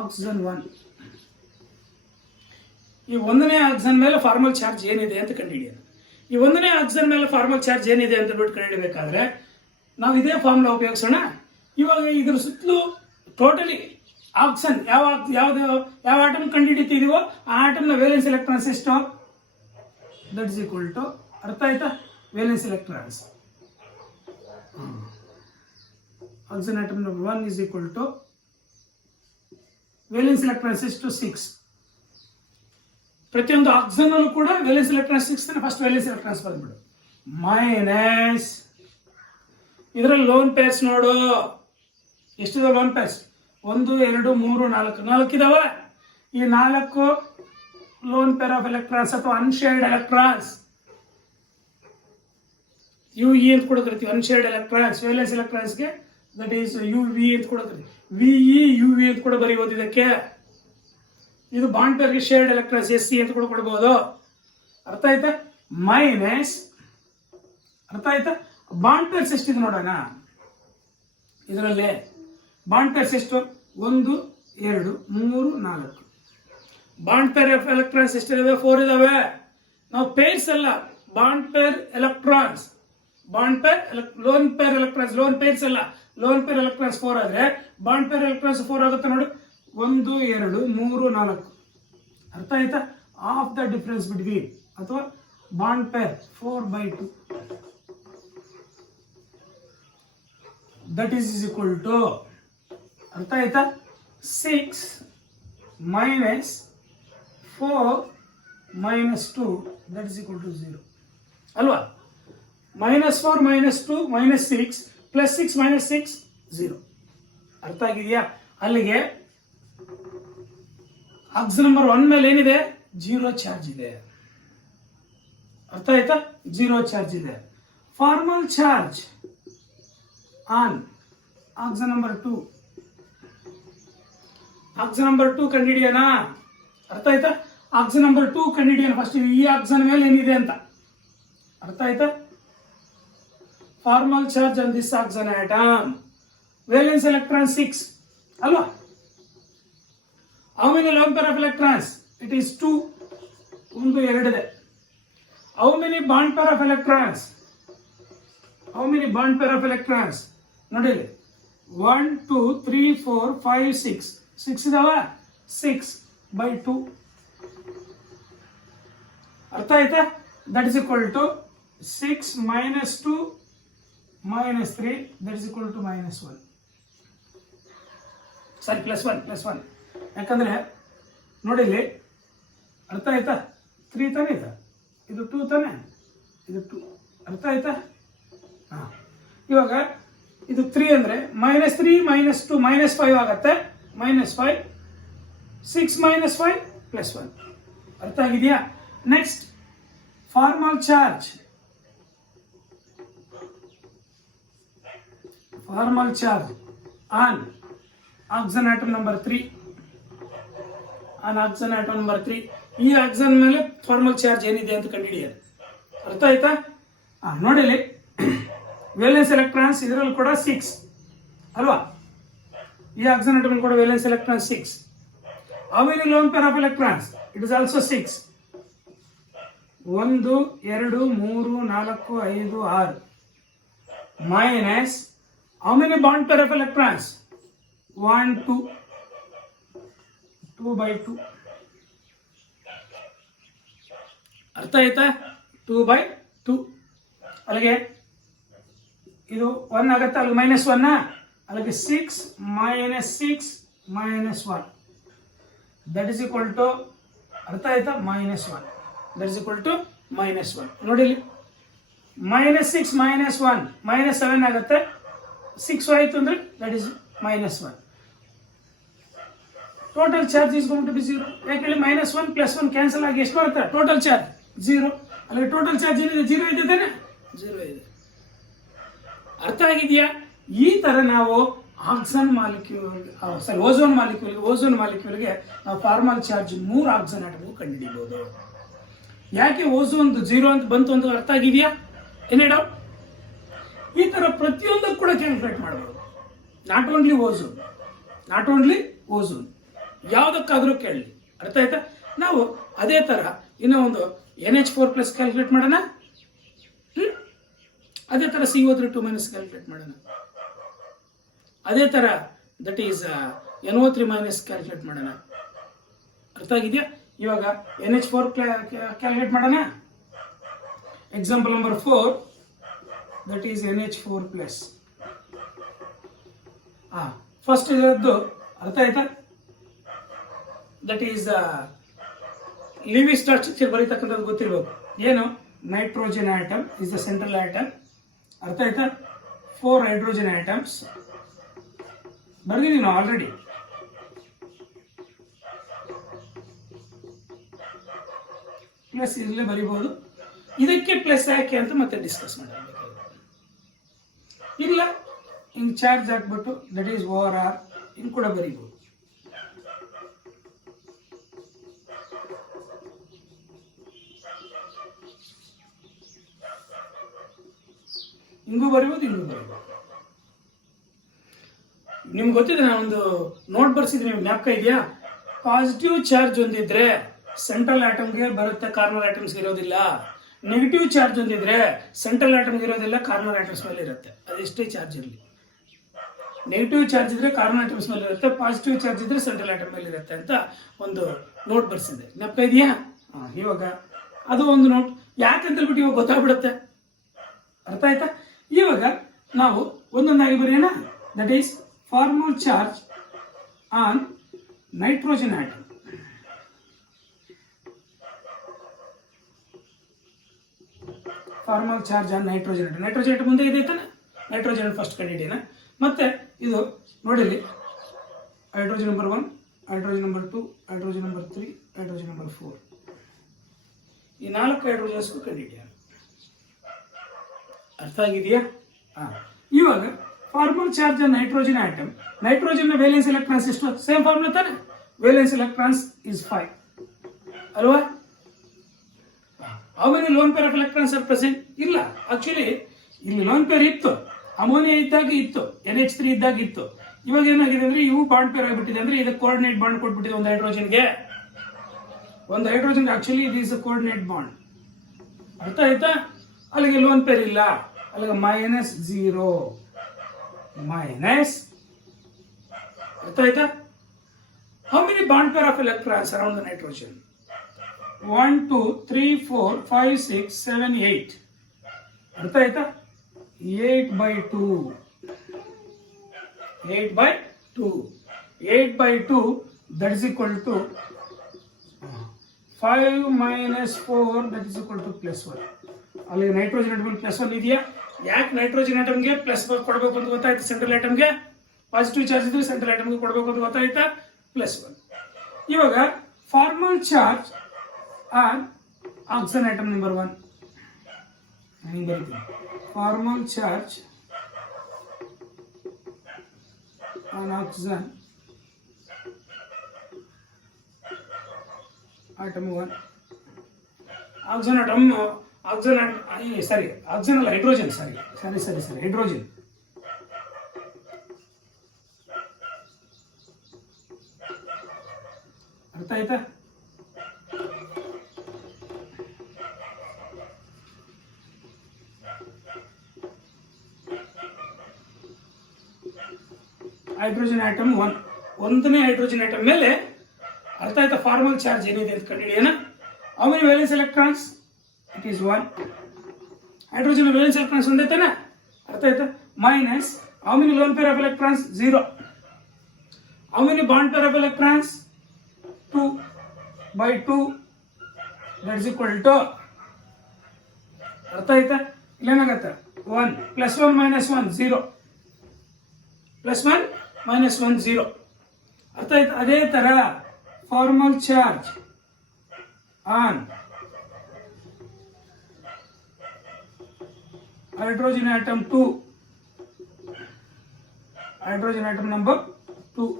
oxygen 1. ಈ 1ನೇ ಆಕ್ಸನ್ ಮೇಲೆ ಫಾರ್ಮಲ್ ಚಾರ್ಜ್ ಏನಿದೆ ಅಂತ ಕಂಡುಹಿಡಿಯೋದು. ಈ 1ನೇ ಆಕ್ಸನ್ ಮೇಲೆ ಫಾರ್ಮಲ್ ಚಾರ್ಜ್ ಏನಿದೆ ಅಂತ ಬಿಟ್ಟು ಕಂಡುಹಿಡಬೇಕಾದ್ರೆ ನಾವು ಇದೇ ಫಾರ್ಮುಲಾ ಉಪಯೋಗಿಸೋಣ. ಇವಾಗ ಇದ್ರ ಸುತ್ತಲೂ ಟೋಟಲಿ ಆಕ್ಸನ್ ಯಾವ ಆಟಮ್ ಕಂಡುಹಿಡಿತೀವೋ ಆ ಆಟಮ್ನ ವೇಲೆನ್ಸ್ ಎಲೆಕ್ಟ್ರಾನ್ಸ್ ಎಷ್ಟು? ದಟ್ ಇಸ್ ಈಕ್ವಲ್ ಟು, ಅರ್ಥ ಆಯ್ತಾ? Valence electrons oxygen atom number 1 is equal to valence electrons ಎಷ್ಟು? 6. ಪ್ರತಿಯೊಂದು ಆಕ್ಸನ್ ಅಲ್ಲೂ ಕೂಡ valence electrons 6. First valence electrons ಬಂದ್ಬಿಡು ಮೈನಸ್ ಇದರಲ್ಲಿ ಲೋನ್ ಪೇರ್ಸ್ ನೋಡು ಎಷ್ಟಿದೆ ಲೋನ್ ಪೇರ್ಸ್? 1 2 3 4 ಇದಾವೆ. ಈ 4 ಲೋನ್ ಪೇರ್ ಆಫ್ ಎಲೆಕ್ಟ್ರಾನ್ಸ್ ಅಥವಾ ಅನ್ಶೇರ್ಡ್ ಎಲೆಕ್ಟ್ರಾನ್ಸ್ UE ಅಂತ ಕೂಡ ಕರಿತೀವಿ. ಅನ್ಶೇರ್ಡ್ ಎಲೆಕ್ಟ್ರಾನ್ಸ್ ವೇಲೆನ್ಸ್ ಎಲೆಕ್ಟ್ರಾನ್ಸ್ಗೆ ದಟ್ ಈಸ್ UV ಅಂತ ಕೂಡ ಕರಿತೀವಿ. VE UV ಅಂತ ಕೂಡ ಬರೀಬೋದು ಇದಕ್ಕೆ. ಇದು ಬಾಂಡ್ ಪೇರ್ಗೆ ಶೇರ್ಡ್ ಎಲೆಕ್ಟ್ರಾನ್ಸ್ SE ಅಂತ ಕೂಡ ಕೊಡ್ಬೋದು. ಅರ್ಥ ಆಯ್ತಾ? ಮೈನಸ್, ಅರ್ಥ ಆಯ್ತಾ? ಬಾಂಡ್ ಪೇರ್ಸ್ ಎಷ್ಟಿದೆ ನೋಡೋಣ. ಇದರಲ್ಲಿ ಬಾಂಡ್ ಪೇರ್ಸ್ ಎಷ್ಟು? 1 2 3 4. ಬಾಂಡ್ ಪೇರ್ ಆಫ್ ಎಲೆಕ್ಟ್ರಾನ್ಸ್ ಎಷ್ಟಿದಾವೆ? 4 ಇದಾವೆ. ನಾವು ಪೇರ್ಸ್ ಅಲ್ಲ, bond pair electrons. Bond pair lone pair electrons, lone pairs ಅಲ್ಲ. ಲೋನ್ ಪೇರ್ ಎಲೆಕ್ಟ್ರಾನ್ಸ್ 4 ಆದ್ರೆ ಬಾಂಡ್ ಪೇರ್ ಎಲೆಕ್ಟ್ರಾನ್ಸ್ 4 ಆಗುತ್ತೆ ನೋಡಿ. 1 2 3 4. ಅರ್ಥ ಆಯ್ತಾ? ಆಫ್ ದ ಡಿಫರೆನ್ಸ್ ಬಿಟ್ವೀನ್ ಅಥವಾ bond pair 4/2 that is equal to, ಅರ್ಥ ಆಯ್ತಾ? 6 minus 4 minus 2 that is equal to 0 ಅಲ್ವಾ? -4 -2 -6 plus 6 minus 6 0. ಅರ್ಥ ಆಗಿದೆಯಾ? ಅಲ್ಲಿಗೆ ಆಕ್ಸನ್ ನಂಬರ್ 1 ಮೇಲೆ ಏನಿದೆ? 0 ಚಾರ್ಜ್ ಇದೆ. ಅರ್ಥ ಆಯ್ತಾ? 0 ಚಾರ್ಜ್ ಇದೆ. Formal charge on oxygen number 2, oxygen number 2 ಕಂಡುಹಿಡಿಯೋಣ. ಅರ್ಥ ಆಯ್ತಾ? ಆಕ್ಸನ್ ನಂಬರ್ 2 ಕಂಡುಹಿಡಿಯೋಣ ಫಸ್ಟ್. ಈ ಆಕ್ಸನ್ ಮೇಲೆ ಏನಿದೆ ಅಂತ ಅರ್ಥ ಆಯ್ತಾ? Formal charge on this oxygen atom, valence electron 6 ಅಲ್ವಾ? How many lone pair of electrons? It is 2. 1 2 ಇದೆ. How many bond pair of electrons? How many bond pair of electrons? ನೋಡಿ 1 2 3 4 5 6. 6 ಇದಾವ. 6/2. ಅರ್ಥ ಆಯ್ತಾ? That is equal to 6 minus 2 minus 3 that is equal to -1. ಸಾರಿ +1. ಯಾಕಂದ್ರೆ ನೋಡಿ ಇಲ್ಲಿ ಅರ್ಥ ಆಯ್ತಾ? 3 ತಾನೇ ಇದೆ, ಇದು 2 ತಾನೇ, ಇದು 2. ಅರ್ಥ ಆಯ್ತಾ? ಇವಾಗ ಇದು 3 ಅಂದ್ರೆ -3 -2 -5 ಆಗುತ್ತೆ. -5 6 -5 +1. ಅರ್ಥ ಆಗಿದೆಯಾ? Next formal charge on oxygen atom number 3. ಈ ಆಕ್ಸನ್ ಮೇಲೆ ಫಾರ್ಮಲ್ ಚಾರ್ಜ್ ಏನಿದೆ ಅಂತ ಕಂಡುಹಿಡಿಯೋದು. ಅರ್ಥ ಆಯ್ತಾ? ನೋಡಿ ವೇಲೆನ್ಸ್ ಎಲೆಕ್ಟ್ರಾನ್ಸ್ ಇದರಲ್ಲಿ ಕೂಡ 6 ಅಲ್ವಾ? ಈ ಆಕ್ಸನ್ ಆಟಮ್ ಕೂಡ valence electrons 6. How many lone pair of electrons? It is also 6. 1 2 3 4 5 6. minus how many bond pair of electrons? 1 2 2 by 2. ಅರ್ಥ ಆಯ್ತಾ? 2 by 2. ಅಲ್ಲಿಗೆ ಇದು 1 ಆಗುತ್ತೆ, ಅಲ್ಲಿಗೆ -1, ಅಲ್ಲಿಗೆ 6 -6 -1, ದಟ್ ಇಸ್ ಈಕ್ವಲ್ ಟು, ಅರ್ಥ ಆಯ್ತಾ? -1, ದಟ್ ಇಸ್ ಈಕ್ವಲ್ ಟು -1. ನೋಡಿ ಇಲ್ಲಿ -6 -1 -7 ಆಗುತ್ತೆ, 6 ಆಯಿತು ಅಂದರೆ that is -1. Total charge is going to be 0. ಯಾಕೆ ಹೇಳಿ? -1 + 1 ಕ್ಯಾನ್ಸಲ್ ಆಗಿ ಎಷ್ಟು ಬರುತ್ತೆ? Total charge 0. ಅಲ್ಲಿ ಟೋಟಲ್ ಚಾರ್ಜ್ ಏನಿದೆ? 0 ಇದೆ ತಾನೆ? 0 ಇದೆ. ಅರ್ಥ ಆಗಿದೆಯಾ? ಈ ತರ ನಾವು ಆಕ್ಸಿಜನ್ ಮಾಲಿಕ್ಯೂಲ್ ಓಝೋನ್ ಮಾಲಿಕ್ಯೂಲ್ಗೆ ನಾವು ಫಾರ್ಮಲ್ ಚಾರ್ಜ್ 3 ಆಕ್ಸಿಜನ್ ಆಟಮ್ಗೂ ಕಂಡುಹಿಡಿಯಬಹುದು. ಯಾಕೆ ಓಝೋನ್ 0 ಅಂತ ಬಂತು ಅಂತ ಅರ್ಥ ಆಗಿದೆಯಾ? ಏನೇ ಡೌಟ್? ಈ ತರ ಪ್ರತಿಯೊಂದಕ್ಕೂ ಕೂಡ ಕ್ಯಾಲ್ಕುಲೇಟ್ ಮಾಡಬಹುದು. ನಾಟ್ ಓನ್ಲಿ ಓಝೋನ್, ಯಾವುದಕ್ಕಾದ್ರೂ ಕೇಳಲಿ. ಅರ್ಥ ಆಯ್ತಾ? ನಾವು ಅದೇ ತರ ಇನ್ನೂ ಒಂದು NH4+ ಕ್ಯಾಲ್ಕುಲೇಟ್ ಮಾಡೋಣ. ಅದೇ ತರ CO3 - ಕ್ಯಾಲ್ಕುಲೇಟ್ ಮಾಡೋಣ. ಅದೇ ತರ ದಟ್ ಈಸ್ NO3- ಕ್ಯಾಲ್ಕುಲೇಟ್ ಮಾಡೋಣ. ಅರ್ಥ ಆಗಿದೆಯಾ? ಇವಾಗ NH4 ಕ್ಯಾಲ್ಕುಲೇಟ್ ಮಾಡೋಣ. Example number 4, that is NH4+. First ಇದರದ್ದು ಅರ್ಥ ಆಯ್ತಾ? That is Lewis star structure ಬರೀತಕ್ಕಂಥದ್ದು ಗೊತ್ತಿರಬೇಕು. ಏನು? Nitrogen atom is the central atom. ಅರ್ಥ ಆಯ್ತಾ? 4 ಹೈಡ್ರೋಜನ್ ಆಟಮ್ಸ್ ಬರ್ದಿದ್ದೀನಿ ಆಲ್ರೆಡಿ. ಪ್ಲಸ್ ಇಲ್ಲೇ ಬರಿಬಹುದು. ಇದಕ್ಕೆ ಪ್ಲಸ್ ಯಾಕೆ ಅಂತ ಮತ್ತೆ ಡಿಸ್ಕಸ್ ಮಾಡಬೇಕು. ಇಲ್ಲ ಹಿಂಗ್ ಚಾರ್ಜ್ ಹಾಕ್ಬಿಟ್ಟು ದಟ್ ಈಸ್ ಓವರ್ ಆರ್ ಹಿಂಗ್ ಕೂಡ ಬರಿಬಹುದು. ಹಿಂಗೂ ಬರಿಬೋದು, ಹಿಂಗೂ ಬರಿಬೋದು. ನಿಮ್ಗೆ ಗೊತ್ತಿದೆ, ನಾನೊಂದು ನೋಟ್ ಬರ್ಸಿದ್ರೆ ನಿಮ್ಗೆ ಜ್ಞಾಪಕ ಇದೆಯಾ? ಪಾಸಿಟಿವ್ ಚಾರ್ಜ್ ಹೊಂದಿದ್ರೆ ಸೆಂಟ್ರಲ್ ಆಟಮ್ಗೆ ಬರುತ್ತೆ, ಕಾರ್ನರ್ ಆಟಮ್ಸ್ಗೆ ಇರೋದಿಲ್ಲ. ನೆಗೆಟಿವ್ ಚಾರ್ಜ್ ಹೊಂದಿದ್ರೆ ಸೆಂಟ್ರಲ್ ಆಟಮ್ಗೆ ಇರೋದಿಲ್ಲ, ಕಾರ್ನರ್ ಆಟಮ್ಸ್ ಮೇಲೆ ಇರುತ್ತೆ. ಅದೆಷ್ಟೇ ಚಾರ್ಜ್ ಇರಲಿ. ನೆಗೆಟಿವ್ ಚಾರ್ಜ್ ಇದ್ರೆ ಕಾರ್ನರ್ ಆಟಮ್ಸ್ ಮೇಲೆ ಇರುತ್ತೆ, ಪಾಸಿಟಿವ್ ಚಾರ್ಜ್ ಇದ್ರೆ ಸೆಂಟ್ರಲ್ ಆಟಮ್ ಮೇಲೆ ಇರುತ್ತೆ ಅಂತ ಒಂದು ನೋಟ್ ಬರ್ಸಿದೆ. ಜ್ಞಾಪಕ ಇದೆಯಾ? ಇವಾಗ ಅದು ಒಂದು ನೋಟ್. ಯಾಕಂತ ಹೇಳ್ಬಿಟ್ಟು ಇವಾಗ ಗೊತ್ತಾಗ್ಬಿಡುತ್ತೆ. ಅರ್ಥ ಆಯ್ತಾ? ಇವಾಗ ನಾವು ಒಂದೊಂದಾಗಿ ಬರೆಯೋಣ. That is formal charge on nitrogen atom. Formal charge on nitrogen atom. Nitrogen atom ಮುಂದೆ ಇದೆ ತಾನೆ? ನೈಟ್ರೋಜನ್ ಫಸ್ಟ್ ಕಂಡಿಡಿಯೋಣ. ಮತ್ತೆ ಇದು ನೋಡಿಲಿ, hydrogen number 1, hydrogen number 2, hydrogen number 3, hydrogen number 4. ಈ 4 ಹೈಡ್ರೋಜನ್ಸ್ಗೂ ಕಂಡಿಡಿಯೋಣ. ಅರ್ಥ ಆಗಿದೆಯಾ? ಇವಾಗ formal charge on nitrogen atom. Nitrogen valence electrons ಎಷ್ಟು? ಸೇಮ್ ಫಾರ್ಮುಲಾ ತಾನೆ? ವೇಲೆನ್ಸ್ ಎಲೆಕ್ಟ್ರಾನ್ಸ್ ಇಸ್ 5 ಅಲ್ವಾ? How many lone pair of electrons are present? ಇಲ್ಲ, ಆಕ್ಚುಲಿ ಇಲ್ಲಿ ಲೋನ್ ಪೇರ್ ಇತ್ತು, ಅಮೋನಿಯಾ ಇದ್ದಾಗ ಇತ್ತು, NH3 ಇದ್ದಾಗ ಇತ್ತು. ಇವಾಗ ಏನಾಗಿದೆ ಅಂದ್ರೆ ಇವು ಬಾಂಡ್ ಪೇರ್ ಆಗಿಬಿಟ್ಟಿದೆ. ಅಂದ್ರೆ ಇದಕ್ಕೆ ಕೋಆರ್ಡಿನೇಟ್ ಬಾಂಡ್ ಕೊಟ್ಬಿಟ್ಟಿದೆ ಒಂದು ಹೈಡ್ರೋಜನ್ಗೆ. ಆಕ್ಚುಲಿ ಇದು ಇಸ್ ಅ ಕೋಆರ್ಡಿನೇಟ್ ಬಾಂಡ್. ಅರ್ಥ ಆಯ್ತಾ? ಅಲ್ಲಿಗೆ ಲೋನ್ ಪೇರ್ ಇಲ್ಲ, ಅಲ್ಲಿಗೆ -0 ಮೈನಸ್. ಅರ್ಥ ಆಯ್ತಾ? How many bond pair of electrons around the nitrogen? 1 2 3 4 5 6 7 8. ಅರ್ಥ ಆಯ್ತಾ? 8/2 that is equal to 5 - 4 that is equal to +1. ಅಲ್ಲಿ ನೈಟ್ರೋಜನ್ ಆಟಮ್ +1 ಇದೆಯಾ? ಯಾಕೆ ನೈಟ್ರೋಜನ್ ಆಟಮ್ಗೆ +1 ಕೊಡಬೇಕು ಅಂತ ಗೊತ್ತಾಯ್ತು? ಸೆಂಟ್ರಲ್ ಆಟಮ್ಗೆ ಪಾಸಿಟಿವ್ ಚಾರ್ಜ್ ಇದ್ರೆ ಸೆಂಟ್ರಲ್ ಆಟಮ್ಗೆ ಕೊಡಬೇಕು ಅಂತ ಗೊತ್ತಾಯ್ತಾ? +1. ಇವಾಗ formal charge on oxygen atom number 1 ಹಿಂಗೆ ಬರೀತೀನಿ. Formal charge on oxygen atom 1. Oxygen ಅಲ್ಲ, ಹೈಡ್ರೋಜನ್. ಸರಿ, ಹೈಡ್ರೋಜನ್. ಅರ್ಥ ಆಯ್ತಾ? Hydrogen atom 1. ಒಂದನೇ ಹೈಡ್ರೋಜನ್ ಆಟಮ್ ಮೇಲೆ ಅರ್ಥ ಆಯ್ತಾ ಫಾರ್ಮಲ್ ಚಾರ್ಜ್ ಏನಿದೆ ಅಂತ ಕಂಡುಹಿಡಿಯೋಣ. How many valence electrons? It is 1. Hydrogen valence electrons ಒಂದೇ ತಾನೆ, ಅರ್ಥ ಆಯ್ತಾ. Minus how many lone pair of electrons? 0. How many bond pair of electrons? 2 by 2 that is equal to, ಅರ್ಥ ಆಯ್ತಾ. ಇಲ್ಲೇನಾಗತ್ತೆ 1 plus 1 minus 1 0 plus 1 minus 1 0, ಅರ್ಥ ಆಯ್ತಾ. ಅದೇ ತರ formal charge on hydrogen atom 2, hydrogen atom number 2,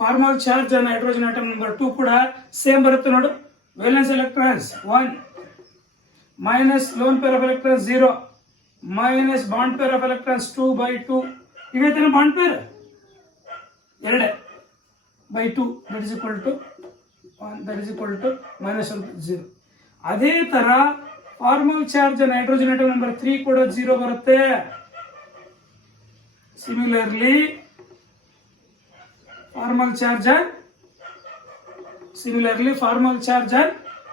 formal charge on hydrogen atom number 2 ಕೂಡ same ಬರುತ್ತೆ ನೋಡು. Valence electrons 1 minus lone pair of electrons 0 minus bond pair of electrons 2 by 2. ಇವೇ ತಾನೆ bond pair 2 by 2 that is equal to 1 that is equal to minus 1 0. ಅದೇ ತರ formal charge on hydrogen atom number 3 ಕೂಡ 0 ಬರುತ್ತೆ. Similarly formal charge on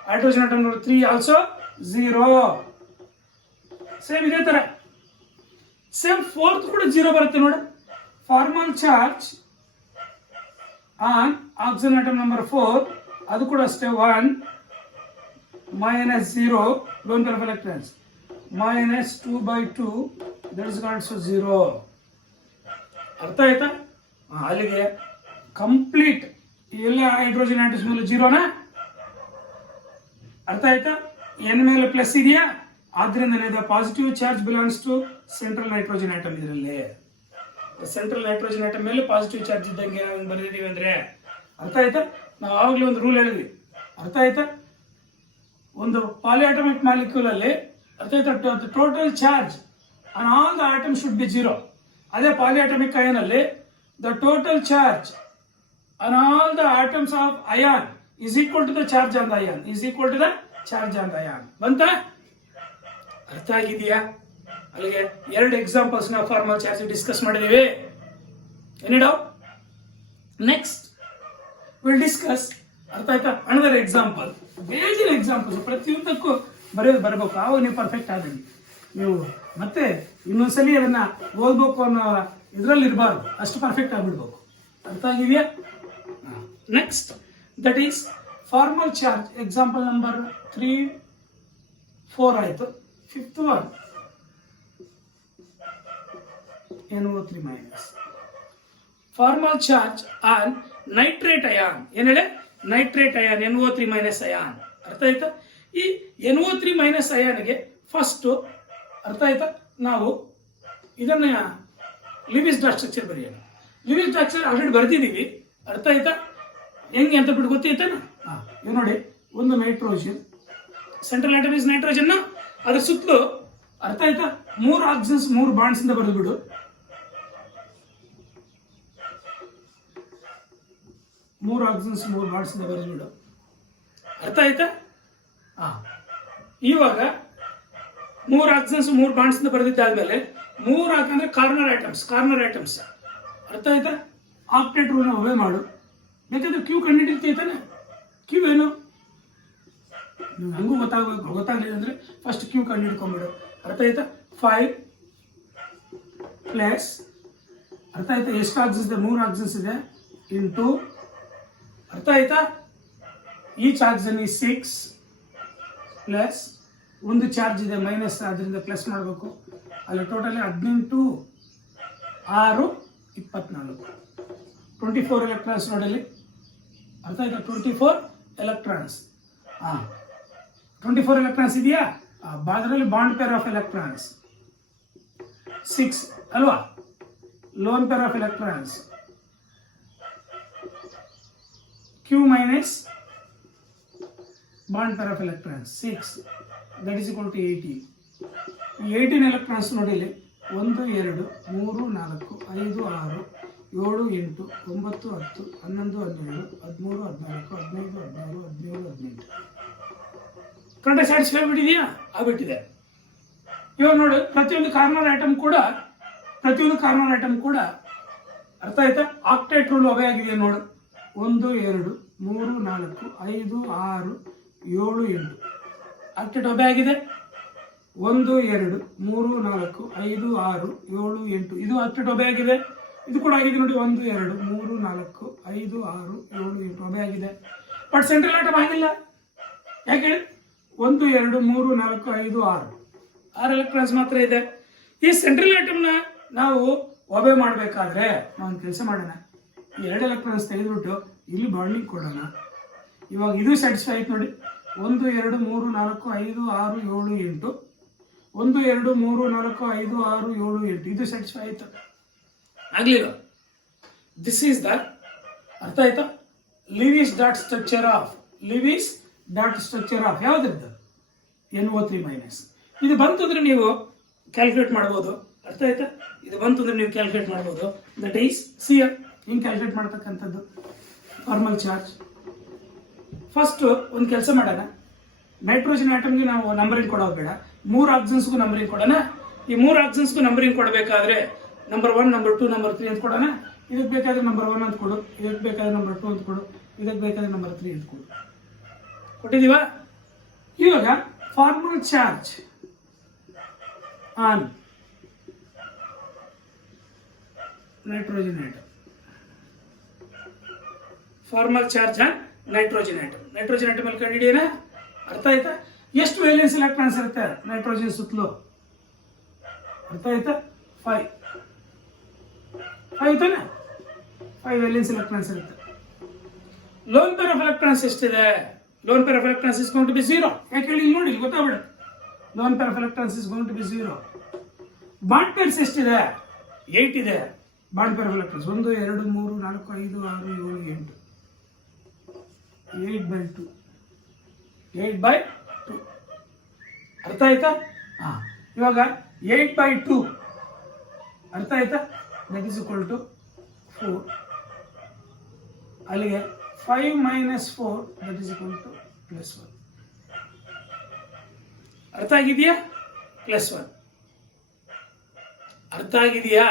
hydrogen atom number 3 also 0. Same ಇದೇ ತರ same fourth ಕೂಡ 0 ಬರುತ್ತೆ ನೋಡಿ. Formal charge on oxygen atom number 4 ಅದು ಕೂಡ ಅಷ್ಟೇ 1 minus 0 lone pair of electrons minus 2 by 2 that is also 0. ಅರ್ಥ ಆಯ್ತಾ. ಅಲ್ಲಿಗೆ ಕಂಪ್ಲೀಟ್ ಎಲ್ಲ ಹೈಡ್ರೋಜನ್ ಆಟಮ್ಸ್ ಮೇಲೆ 0ನಾ, ಅರ್ಥ ಆಯ್ತಾ. ಎನ್ ಮೇಲೆ ಪ್ಲಸ್ ಇದೆಯಾ, ಆದ್ರಿಂದ positive charge belongs to central nitrogen atom. ಇದರಲ್ಲಿ ಸೆಂಟ್ರಲ್ ನೈಟ್ರೋಜನ್ ಆಟಮ್ ಮೇಲೆ ಪಾಸಿಟಿವ್ ಚಾರ್ಜ್ ಇದ್ದಂಗೆ ಬರೆದಿದ್ದೀವಿ ಅಂದ್ರೆ ಅರ್ಥ ಆಯ್ತಾ. ನಾವು ಆವಾಗಲೇ ಒಂದು ರೂಲ್ ಹೇಳಿದ್ವಿ, ಅರ್ಥ ಆಯ್ತಾ. ಒಂದು ಪಾಲಿಯಾಟಮಿಕ್ ಮಾಲಿಕ್ಯೂಲ್ ಅಲ್ಲಿ ಅರ್ಥ ಆಯ್ತಾ total charge on all the atom should be 0. ಅದೇ ಪಾಲಿಯಾಟಮಿಕ್ ಅಯಾನ್ ಅಲ್ಲಿ the total charge on all the atoms of ion is equal to the charge on the ion is equal to the charge on the ion. ಬಂತ? ಅರ್ಥ ಆಗಿದೆಯಾ? ಅಲ್ಲಿಗೆ 2 examples ನಾವು formal charge discuss ಮಾಡಿದೀವಿ. Any doubt? Next will discuss, ಅರ್ಥ ಆಯ್ತಾ, another example. ಬೇಜಿನ examples ಪ್ರತಿಯೊಂದಕ್ಕೂ ಬರಬೇಕು, ಆವಾಗ ನೀವು ಪರ್ಫೆಕ್ಟ್ ಆದಂಗೆ. ನೀವು ಮತ್ತೆ ಇನ್ನೊಂದ್ಸಲಿ ಅದನ್ನ ಓದ್ಬೇಕು ಅನ್ನೋ ಇದರಲ್ಲಿ ಇರಬಾರ್ದು, ಅಷ್ಟು ಪರ್ಫೆಕ್ಟ್ ಆಗಿಬಿಡ್ಬೇಕು. ಅರ್ಥ ಆಗಿದೆಯಾ? Next that is formal charge. Example number 3, 4 ಆಯಿತು. 5th one NO3 minus. Formal charge on nitrate ion. ಏನ್ ಹೇಳಿ? Nitrate ion NO3 minus ion. ಅರ್ಥ ಆಯ್ತಾ? ಈ NO3 ಮೈನಸ್ ಅಯಾನ್ಗೆ ಫಸ್ಟ್ ಅರ್ಥ ಆಯ್ತಾ ನಾವು ಇದನ್ನ ಲಿವಿಸ್ ಡಾಟ್ ಸ್ಟ್ರಕ್ಚರ್ ಬರೆಯೋಣ. ಲಿವಿಸ್ ಡಾಟ್ ಸ್ಟ್ರಕ್ಚರ್ ಆಲ್ರೆಡಿ ಬರ್ತಿದ್ದೀವಿ, ಅರ್ಥ ಆಯ್ತಾ. ಹೆಂಗೆ ಅಂತ ಬಿಟ್ಟು ಗೊತ್ತೈತಾನ? ಇದು ನೋಡಿ, ಒಂದು nitrogen, central atom is nitrogen, ಅದ್ರ ಸುತ್ತಲೂ ಅರ್ಥ ಆಯ್ತಾ 3 ಆಕ್ಸಿಜನ್ಸ್ 3 ಬಾಂಡ್ಸ್ ಇಂದ ಬರೆದು ಬಿಡು. 3 ಆಕ್ಸಿಜನ್ಸ್ 3 ಬಾಂಡ್ಸ್ ಇಂದ ಬರೆದು ಬಿಡು, ಅರ್ಥ ಆಯ್ತಾ. ಇವಾಗ 3 ಆಕ್ಸಿಜನ್ಸ್ 3 ಬಾಂಡ್ಸ್ ಇಂದ ಬರೆದಿದ್ದಾದ್ಮೇಲೆ 3 ಹಾಕಂದ್ರೆ ಕಾರ್ನರ್ ಐಟಮ್ಸ್, ಅರ್ಥ ಆಯ್ತಾ. ಆಕ್ಟೇಟ್ ರೂಲ್ನ ಒಬೆ ಮಾಡು. ಬೇಕಾದ್ರೆ ಕ್ಯೂ ಕಂಡಿಡ್ತೀತಾನೆ. ಕ್ಯೂ ಏನು ನೀವು ಹಂಗೂ ಗೊತ್ತಾಗಲಿಲ್ಲ ಅಂದ್ರೆ ಫಸ್ಟ್ ಕ್ಯೂ ಕಂಡು ಹಿಡ್ಕೊಂಡ್ಬಿಡು, ಅರ್ಥ ಆಯ್ತಾ. 5 ಪ್ಲಸ್ ಅರ್ಥ ಆಯ್ತಾ ಎಷ್ಟು ಆಕ್ಸಿಜನ್ಸ್ ಇದೆ? 3 ಆಕ್ಸಿಜನ್ಸ್ ಇದೆ ಇಂಟು, ಅರ್ಥ ಆಯ್ತಾ. ಈಚ್ ಆಕ್ಸಿಜನ್ ಈ 6 ಪ್ಲಸ್ ಒಂದು ಚಾರ್ಜ್ ಇದೆ ಮೈನಸ್, ಅದರಿಂದ ಪ್ಲಸ್ ಮಾಡಬೇಕು. ಅಲ್ಲಿ ಟೋಟಲಿ 18 6 24 24 ಎಲೆಕ್ಟ್ರಾನ್ಸ್ ನೋಡಲಿ, ಅರ್ಥ ಆಯ್ತಾ. 24 ಎಲೆಕ್ಟ್ರಾನ್ಸ್. 24 ಎಲೆಕ್ಟ್ರಾನ್ಸ್ ಇದೆಯಾ? ಅದರಲ್ಲಿ ಬಾಂಡ್ ಪೇರ್ ಆಫ್ ಎಲೆಕ್ಟ್ರಾನ್ಸ್ 6 ಅಲ್ವಾ. Loan pair of electrons Q minus bond pair of electrons 6 that is equal to 18. 18 electrons ನೋಡಿಲಿ 1 2 3 4 5 6 7 8 9 10 11 12 13 14 15 16 17 ಕರೆಕ್ಟ್ ಸ್ಯಾಟಿಸ್ಫೈ ಬಿಟ್ಟಿದೆಯಾ? ಆಗ್ಬಿಟ್ಟಿದೆ. ಇವಾಗ ನೋಡಿ, ಪ್ರತಿಯೊಂದು ಕಾರ್ನರ್ ಐಟಮ್ ಕೂಡ ಅರ್ಥ ಆಯ್ತಾ? ಆಕ್ಟೇಟ್ ರೂಲ್ ಒಬೆ ಆಗಿದೆಯಾ ನೋಡು. 1 2 3 4 5 6 7 8 ಆಕ್ಟೇಟ್ ಒಬೆ ಆಗಿದೆ. 1 2 3 4 5 6 7 8 ಇದು ಆಕ್ಟೇಟ್ ಒಬೆ ಆಗಿದೆ. ಇದು ಕೂಡ ಆಗಿದೆ ನೋಡಿ. 1 2 3 4 5 6 7 8 ಒಬೆ ಆಗಿದೆ. ಬಟ್ ಸೆಂಟ್ರಲ್ ಆಟಮ್ ಆಗಿಲ್ಲ. ಯಾಕೆ ಹೇಳಿ? 1 2 3 4 5 6 ಎಲೆಕ್ಟ್ರಾನ್ಸ್ ಮಾತ್ರ ಇದೆ. ಈ ಸೆಂಟ್ರಲ್ ಆಟಮ್ನ ನಾವು ಒಬೆ ಮಾಡಬೇಕಾದ್ರೆ ನಾವು ಒಂದು ಕೆಲಸ ಮಾಡೋಣ. ಈ 2 ಎಲೆಕ್ಟ್ರಾನ್ಸ್ ತೆಗೆದುಬಿಟ್ಟು ಇಲ್ಲಿ ಬಾಂಡಿಂಗ್ ಕೊಡೋಣ. ಇವಾಗ ಇದು ಸ್ಯಾಟಿಸ್ಫೈ ಆಯ್ತು ನೋಡಿ. 1 2 3 4 5 6 7 8 1 2 3 4 5 6 7 8 ಇದು ಸ್ಯಾಟಿಸ್ಫೈ ಆಯ್ತು. ಆಗ್ಲಿಲ್ಲ. ದಿಸ್ ಈಸ್ ದ ಅರ್ಥ ಆಯ್ತಾ? ಲಿವಿಸ್ ಡಾಟ್ ಸ್ಟ್ರಕ್ಚರ್ ಆಫ್ ಯಾವ್ದ್ರದ್ದು? NO3 minus. ಇದು ಬಂತು ಅಂದ್ರೆ ನೀವು ಕ್ಯಾಲ್ಕುಲೇಟ್ ಮಾಡ್ಬೋದು. ಅರ್ಥ ಆಯ್ತಾ? ಇದು ಬಂತು ಅಂದ್ರೆ ನೀವು ಕ್ಯಾಲ್ಕುಲೇಟ್ ಮಾಡ್ಬೋದು. That is clear. ಹಿಂಗೆ ಕ್ಯಾಲ್ಕುಲೇಟ್ ಮಾಡ್ತಕ್ಕಂಥದ್ದು ಫಾರ್ಮಲ್ ಚಾರ್ಜ್. ಫಸ್ಟ್ ಒಂದು ಕೆಲಸ ಮಾಡೋಣ. ನೈಟ್ರೋಜನ್ ಆಟಮ್ಗೆ ನಾವು ನಂಬರಿಂಗ್ ಕೊಡೋದು ಬೇಡ. 3 ಆಕ್ಸಿಜನ್ಸ್ಗೂ ನಂಬರಿಂಗ್ ಕೊಡೋಣ. ಈ 3 ಆಕ್ಸಿಜನ್ಸ್ಗೂ ನಂಬರಿಂಗ್ ಕೊಡಬೇಕಾದ್ರೆ ನಂಬರ್ 1 ನಂಬರ್ 2 ನಂಬರ್ 3 ಅಂತ ಕೊಡೋಣ. ಇದಕ್ಕೆ ಬೇಕಾದ್ರೆ ನಂಬರ್ 1 ಅಂತ ಕೊಡು, ಇದಕ್ಕೆ ಬೇಕಾದ್ರೆ ನಂಬರ್ 2 ಅಂತ ಕೊಡು, ಇದಕ್ಕೆ ಬೇಕಾದ್ರೆ ನಂಬರ್ 3 ಅಂತ ಕೊಡು. ಕೊಟ್ಟಿದ್ದೀವಾ? ಇವಾಗ formal charge on nitrogen atom. Formal charge on nitrogen atom. Nitrogen atom ಅಲ್ಲಿ ಕಂಡಿಡಿಯೋಣ. ಅರ್ಥ ಆಯ್ತಾ? ಎಷ್ಟು ವೇಲೆನ್ಸ್ ಎಲೆಕ್ಟ್ರಾನ್ಸ್ ಇರುತ್ತೆ ನೈಟ್ರೋಜನ್ ಸುತ್ತಲೂ? ಅರ್ಥ ಆಯ್ತಾ? 5 ತಾನೆ? 5 ವೇಲೆನ್ಸ್ ಎಲೆಕ್ಟ್ರಾನ್ಸ್ ಇರುತ್ತೆ. ಲೋನ್ ಪೇರ್ ಆಫ್ ಎಲೆಕ್ಟ್ರಾನ್ಸ್ ಎಷ್ಟಿದೆ? Lone pair of electrons is going to be 0. ಯಾಕೆ ಹೇಳಿ? ನೋಡಿ, ಗೊತ್ತಾಗ್ಬಿಡುತ್ತೆ. Lone pair of electrons is going to be 0. Bond pairs ಎಷ್ಟಿದೆ? 8 ಇದೆ. Bond pair of electrons 1 2 3 4 5 6 7 8 8/2. 8/2. ಅರ್ಥ ಆಯ್ತಾ? ಇವಾಗ 8/2 ಅರ್ಥ ಆಯ್ತಾ? That is equal to 4. ಅಲ್ಲಿಗೆ 5 - 4 ದಟ್ ಈಸ್ ಈಕ್ವಲ್ ಟು +1. ಅರ್ಥ ಆಗಿದೆಯಾ? +1 ಅರ್ಥ ಆಗಿದೆಯಾ?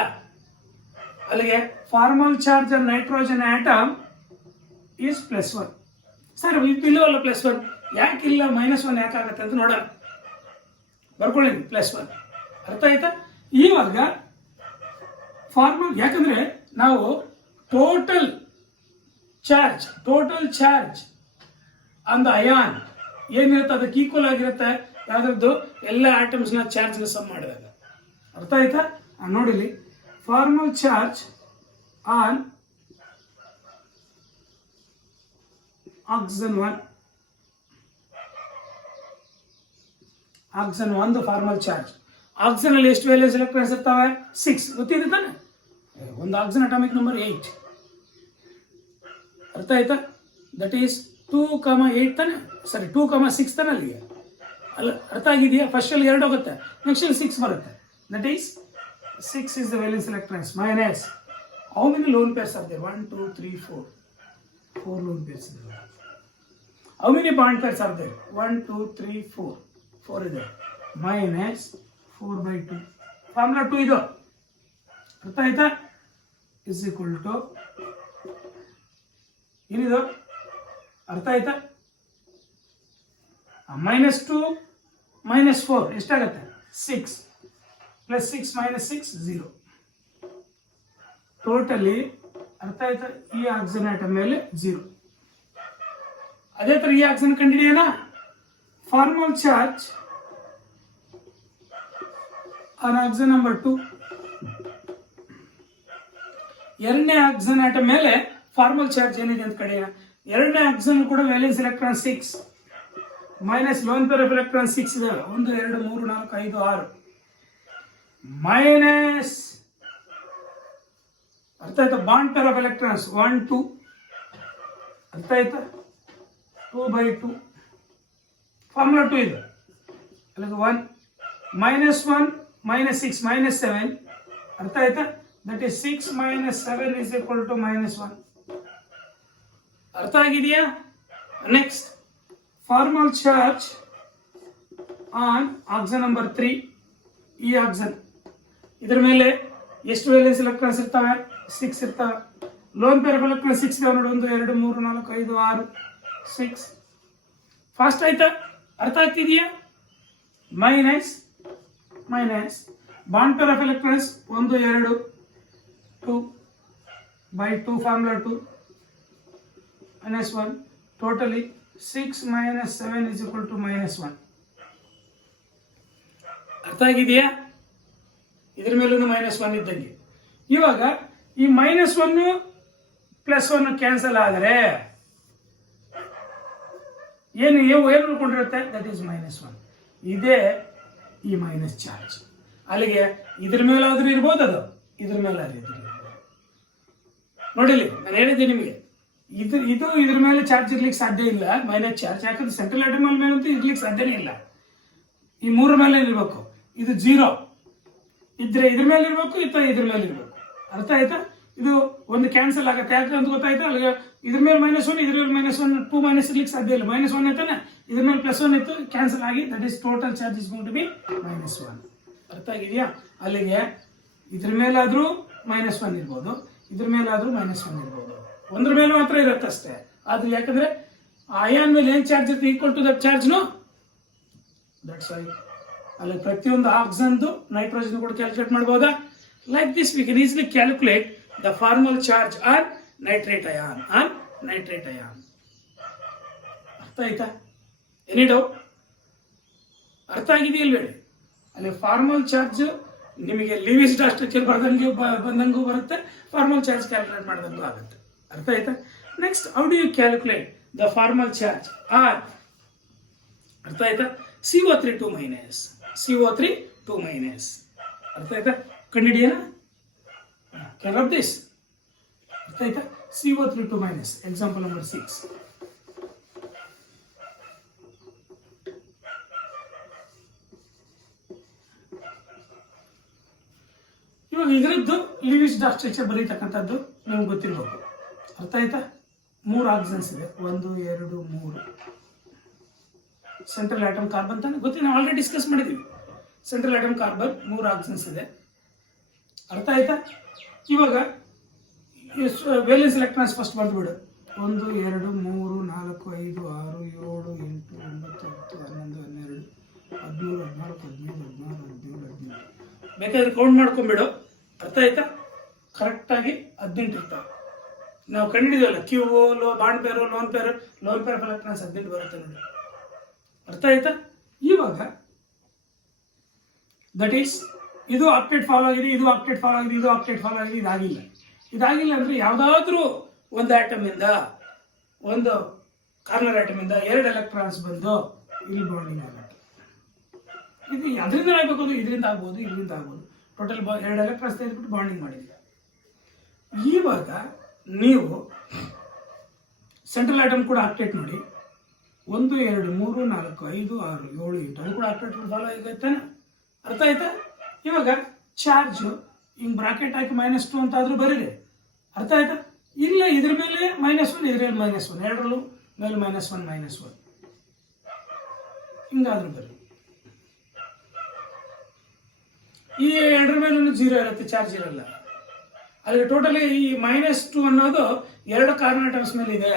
ಅಲ್ಲಿಗೆ formal charge on nitrogen atom is +1. Sir ಇಲ್ಲವಲ್ಲ +1? ಯಾಕಿಲ್ಲ? -1 ಯಾಕಾಗತ್ತೆ ಅಂತ ನೋಡೋಣ. ಬರ್ಕೊಳ್ಳಿ +1. ಅರ್ಥ ಆಯ್ತಾ? ಇವಾಗ ಫಾರ್ಮಲ್, ಯಾಕಂದ್ರೆ ನಾವು total charge on the ion ಏನಿರುತ್ತೆ ಅದಕ್ಕೆ ಈಕ್ವಲ್ ಆಗಿರುತ್ತೆ ಯಾವ್ದು ಎಲ್ಲ ಆಟಮ್ಸ್ನ ಚಾರ್ಜ್ನ ಸಮ್ ಮಾಡಿದಾಗ. ಅರ್ಥ ಆಯ್ತಾ? ನೋಡಿಲಿ, formal charge on oxygen 1 formal charge. Oxygen ಅಲ್ಲಿ ಎಷ್ಟು ವೇಲೆನ್ಸ್ ಎಲೆಕ್ಟ್ರಾನ್ಸ್ ಇರ್ತವೆ? 6. ಗೊತ್ತಿದೆ ತಾನೆ? ಒಂದು ಆಕ್ಸಿಜನ್ ಅಟಾಮಿಕ್ ನಂಬರ್ 8. ಅರ್ಥ ಆಯ್ತಾ? ದಟ್ ಈಸ್ 2,8 ತಾನೆ? ಸಾರಿ 2,6 ತಾನೆ ಅಲ್ಲಿಗೆ. ಅಲ್ಲ, ಅರ್ಥ ಆಗಿದೆಯಾ? ಫಸ್ಟ್ ಅಲ್ಲಿ 2 ಹೋಗುತ್ತೆ, ನೆಕ್ಸ್ಟ್ ಅಲ್ಲಿ 6 ಬರುತ್ತೆ. That is 6 is the valence electrons minus how many lone pairs are there? 1 2 3 4 4 lone pairs are there. How many bond pairs are there? 1 2 3 4 4 is there. Minus 4/2. Formula 2 ಇದು. ಅರ್ಥ ಆಯ್ತಾ? is equal to ಏನಿದು? ಅರ್ಥ ಆಯ್ತಾ? -2 - 4 ಎಷ್ಟಾಗತ್ತೆ? 6 +6 - 6 0. Totally ಅರ್ಥ ಆಯ್ತಾ? ಈ ಆಕ್ಸಿಜನ್ ಆಟಮ್ ಮೇಲೆ 0. ಅದೇ ತರ ಈ ಆಕ್ಸಿಜನ್ ಕಂಡಿಡಿಯೋಣ. Formal charge on oxygen number 2. ಎರಡನೇ ಆಕ್ಸಿಜನ್ ಆಟಮ್ ಮೇಲೆ ಫಾರ್ಮಲ್ ಚಾರ್ಜ್ ಏನಿದೆ ಅಂತ ಕಡೆಯೋಣ. ಎರಡನೇ ಆಕ್ಸಿಜನ್ ಕೂಡ valence electron 6 minus lone pair of electron 6 ಇದೆ. 1 2 3 4 5 6 ಮೈನಸ್ ಅರ್ಥ ಆಯ್ತಾ? ಬಾಂಡ್ ಪೇರ್ ಆಫ್ ಎಲೆಕ್ಟ್ರಾನ್ಸ್ 1 2 ಅರ್ಥ ಆಯ್ತಾ? 2/2 ಫಾರ್ಮುಲಾ 2 ಇದೆ. ಅಲ್ಲಿಗೆ 1 -1 -6 -7 ಅರ್ಥ ಆಯ್ತಾ? That is 6 - 7 is equal to -1. ಅರ್ಥ ಆಗಿದೆಯಾ? Next formal charge on oxygen number 3. ಈ ಆಕ್ಸಿಜನ್ ಇದರ ಮೇಲೆ ಎಷ್ಟು ವೇಲೆನ್ಸ್ ಎಲೆಕ್ಟ್ರಾನ್ಸ್ ಇರ್ತವೆ? 6 ಇರ್ತಾವೆ. ಲೋನ್ ಪೇರ್ ಆಫ್ ಎಲೆಕ್ಟ್ರಾನ್ಸ್ 6 ಇದಾವೆ ನೋಡಿ. 1 2 3 4 5 6 6. ಫಾಸ್ಟ್ ಆಯ್ತಾ? ಅರ್ಥ ಆಗ್ತಿದೆಯಾ? Minus bond pair of electrons 1 2 2 by 2 formula 2 minus 1 totally 6 minus 7 is equal to minus 1. ಅರ್ಥ ಆಗಿದೆಯಾ? ಇದ್ರ ಮೇಲೂ -1 ಇದ್ದಂಗೆ. ಇವಾಗ ಈ -1 +1 ಕ್ಯಾನ್ಸಲ್ ಆದರೆ ಏನು ಉಳ್ಕೊಂಡಿರುತ್ತೆ? That is -1. ಇದೇ ಈ ಮೈನಸ್ ಚಾರ್ಜ್. ಅಲ್ಲಿಗೆ ಇದ್ರ ಮೇಲಾದ್ರೂ ಇರ್ಬೋದು, ಅದು ಇದ್ರ ಮೇಲಾದ್ರೂ ಇರ್ಬೋದು. ನೋಡಿಲಿ, ನಾನು ಹೇಳಿದ್ದೆ ನಿಮಗೆ, ಇದು ಇದ್ರ ಮೇಲೆ ಚಾರ್ಜ್ ಇರ್ಲಿಕ್ಕೆ ಸಾಧ್ಯ ಇಲ್ಲ, ಮೈನಸ್ ಚಾರ್ಜ್. ಯಾಕಂದ್ರೆ ಸೆಂಟ್ರಲ್ ಆಟಮ್ ಮೇಲಂತೂ ಇರ್ಲಿಕ್ಕೆ ಸಾಧ್ಯನೇ ಇಲ್ಲ. ಈ 3 ಮೇಲೆ ಇರಬೇಕು. ಇದು 0 ಇದ್ರೆ ಇದ್ರ ಮೇಲೆ ಇರಬೇಕು, ಇದ್ರ ಮೇಲೆ ಇರಬೇಕು. ಅರ್ಥ ಆಯ್ತಾ? ಇದು ಒಂದು ಕ್ಯಾನ್ಸಲ್ ಆಗುತ್ತೆ. ಯಾಕೆ ಅಂತ ಗೊತ್ತಾಯ್ತಾ? ಅಲ್ಲಿಗೆ ಇದ್ರ ಮೇಲೆ -1, ಇದ್ರ ಮೇಲೆ -1, 2 ಮೈನಸ್ ಇರ್ಲಿಕ್ಕೆ ಸಾಧ್ಯ ಇಲ್ಲ. -1 ಐತಾನೆ, ಇದ್ರ ಮೇಲೆ +1 ಇತ್ತು, ಕ್ಯಾನ್ಸಲ್ ಆಗಿ that is total charge is going to be -1. ಅರ್ಥ ಆಗಿದೆಯಾ? ಅಲ್ಲಿಗೆ ಇದ್ರ ಮೇಲಾದ್ರೂ -1 ಇರ್ಬೋದು, ಇದ್ರ ಮೇಲಾದ್ರೂ -1 ಇರ್ಬೋದು. ಒಂದ್ರ ಮೇಲೆ ಮಾತ್ರ ಇರುತ್ತಷ್ಟೇ. ಆದ್ರೆ ಯಾಕಂದ್ರೆ ಅಯಾನ್ ಮೇಲೆ ಏನ್ ಚಾರ್ಜ್ ಇರುತ್ತೆ ಈಕ್ವಲ್ ಟು ದಟ್ ಚಾರ್ಜ್ನು, ದಟ್ಸ್ ವೈ ಅಲ್ಲಿ ಪ್ರತಿಯೊಂದು ಆಕ್ಸಿಜನ್ದು ನೈಟ್ರೋಜನ್ ಕೂಡ ಕ್ಯಾಲ್ಕುಲೇಟ್ ಮಾಡಬಹುದಾ? Like this we can easily calculate the formal charge on nitrate ion. ಅರ್ಥ ಆಯ್ತಾ? Any doubt? ಅರ್ಥ ಆಗಿದೆಯಲ್ವೇಳಿ? ಅಲ್ಲಿ ಫಾರ್ಮಲ್ ಚಾರ್ಜ್ ನಿಮಗೆ ಲಿವಿಸ್ ಡಾ ಸ್ಟ್ರಕ್ಚರ್ ಬಂದಂಗೂ ಬರುತ್ತೆ, ಫಾರ್ಮಲ್ ಚಾರ್ಜ್ ಕ್ಯಾಲ್ಕುಲೇಟ್ ಮಾಡಿದಂಗೂ ಆಗುತ್ತೆ. ಅರ್ಥ ಆಯ್ತಾ? Next, how do you calculate the formal charge on, ಅರ್ಥ ಆಯ್ತಾ, CO3 2 ಮೈನಸ್. ಅರ್ಥ ಆಯ್ತಾ? ಕಂಡಿಡಿಯೋಣ? Can rub this. ಅರ್ಥ ಆಯ್ತಾ? CO3 2 minus. Example number 6. ಇವಾಗ ಇದರದ್ದು ಲಿವಿಸ್ ಡಾ ಸ್ಟ್ರಕ್ಚರ್ ಬರೀತಕ್ಕಂಥದ್ದು ನಿಮ್ಗೆ ಗೊತ್ತಿರಬೇಕು. ಅರ್ಥ ಆಯ್ತಾ? 3 ಆಕ್ಸಿಜನ್ಸ್ ಇದೆ, 1 2 3. ಸೆಂಟ್ರಲ್ ಆಟಮ್ ಕಾರ್ಬನ್ ತಾನೆ ಗೊತ್ತಿದೆ, ನಾವು ಆಲ್ರೆಡಿ ಡಿಸ್ಕಸ್ ಮಾಡಿದ್ದೀವಿ. ಸೆಂಟ್ರಲ್ ಆಟಮ್ ಕಾರ್ಬನ್ 3 ಆಕ್ಸಿಜನ್ಸ್ ಇದೆ. ಅರ್ಥ ಆಯ್ತಾ? ಇವಾಗ ವೇಲೆನ್ಸ್ ಎಲೆಕ್ಟ್ರಾನ್ಸ್ ಫಸ್ಟ್ ಬಂದ್ಬಿಡು. 1 2 3 4 5 6 7 8 9 10 11 12 13 14 15 16 17 18 ಬೇಕಾದ್ರೆ ಕೌಂಟ್ ಮಾಡ್ಕೊಂಡ್ಬಿಡು. ಅರ್ಥ ಆಯ್ತಾ? ಕರೆಕ್ಟಾಗಿ 18 ಇರ್ತಾವೆ. ನಾವು ಕಂಡಿದ್ದೀವಲ್ಲ, ಕ್ಯೂ ಬಾಂಡ್ ಪೇರು, ಲೋನ್ ಪೇರ್ ಎಲೆಕ್ಟ್ರಾನ್ಸ್ 18 ಬರುತ್ತೆ ನೋಡಿ. ಅರ್ಥ ಆಯ್ತಾ? ಇವಾಗ ದಟ್ ಈಸ್ ಇದು ಆಕ್ಟೇಟ್ ಫಾಲೋ ಆಗಿದೆ, ಇದು ಆಕ್ಟೇಟ್ ಫಾಲೋ ಆಗಿದೆ, ಇದು ಆಕ್ಟೇಟ್ ಫಾಲೋ ಆಗಿದೆ. ಇದಾಗಿಲ್ಲ ಅಂದ್ರೆ ಯಾವುದಾದ್ರೂ ಒಂದು ಆಟಮ್ ಇಂದ, ಒಂದು ಕಾರ್ನರ್ ಆಟಮ್ ಇಂದ 2 ಎಲೆಕ್ಟ್ರಾನ್ಸ್ ಬಂದು ಇಲ್ಲಿ ಬಾಂಡಿಂಗ್ ಆಗುತ್ತೆ. ಇದು ಅದರಿಂದ ಆಗಬೇಕು, ಅದು ಇದರಿಂದ ಆಗ್ಬೋದು. ಟೋಟಲ್ 2 ಎಲೆಕ್ಟ್ರಾನ್ಸ್ ತೆಗೆದುಬಿಟ್ಟು ಬಾಂಡಿಂಗ್ ಮಾಡಿದ್ವಿ. ಇವಾಗ ನೀವು ಸೆಂಟ್ರಲ್ ಆಟಮ್ ಕೂಡ ಆಕ್ಟೇಟ್ ಮಾಡಿ 1 2 3 4 5 6 7 8 ಅದು ಕೂಡ ಆಕ್ಟೇಟ್ ಫಾಲೋ ಆಗೈತಾನೆ. ಅರ್ಥ ಆಯ್ತಾ? ಇವಾಗ ಚಾರ್ಜ್ ಹಿಂಗ್ ಬ್ರಾಕೆಟ್ ಹಾಕಿ -2 ಅಂತ ಆದ್ರೂ ಬರೀರಿ. ಅರ್ಥ ಆಯ್ತಾ? ಇಲ್ಲ ಇದ್ರ ಮೇಲೆ -1, ಇದ್ರ ಮೇಲೆ -1, ಎರಡರಲ್ಲೂ ಮೇಲೆ -1 ಹಿಂಗಾದ್ರೂ ಬರೀ. ಈ ಎರಡರ ಮೇಲೂ 0 ಇರುತ್ತೆ, ಚಾರ್ಜ್ ಇರಲ್ಲ. ಅಲ್ಲಿ ಟೋಟಲಿ ಈ -2 ಅನ್ನೋದು 2 ಕಾರ್ಬನ್ ಆಟಮ್ಸ್ ಮೇಲೆ ಇದೆ.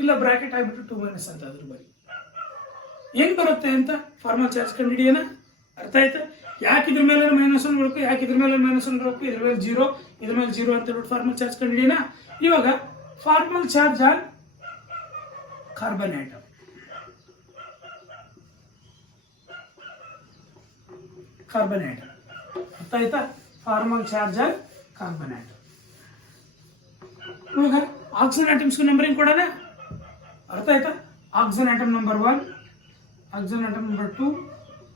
ಇಲ್ಲ ಬ್ರಾಕೆಟ್ ಆಗಿಬಿಟ್ಟು 2 ಅಂತ ಆದ್ರೂ ಬರೀ. ಹೆಂಗ್ ಬರುತ್ತೆ ಅಂತ ಫಾರ್ಮಲ್ ಚಾರ್ಜ್ ಕಂಡುಹಿಡಿಯೋಣ. ಅರ್ಥ ಆಯ್ತಾ? ಯಾಕೆ ಇದ್ರ ಮೇಲೆ -1 ಬರಬೇಕು, ಯಾಕೆ ಇದ್ರ ಮೇಲೆ -1 ಬರಬೇಕು, ಇದ್ರ ಮೇಲೆ 0, ಇದ್ರ ಮೇಲೆ 0 ಅಂತ ಹೇಳ್ಬಿಟ್ಟು ಫಾರ್ಮಲ್ ಚಾರ್ಜ್ ಕಂಡುಹಿಡಿಯೋಣ. ಇವಾಗ formal charge on carbon atom. ಅರ್ಥ ಆಯ್ತಾ? Formal charge on carbon atom. ಇವಾಗ ಆಕ್ಸಿಜನ್ ಆಟಮ್ಸ್ಗೂ ನಂಬರಿಂಗ್ ಕೊಡೋಣ. ಅರ್ಥ ಆಯ್ತಾ? Oxygen atom number 1, oxygen atom number 2,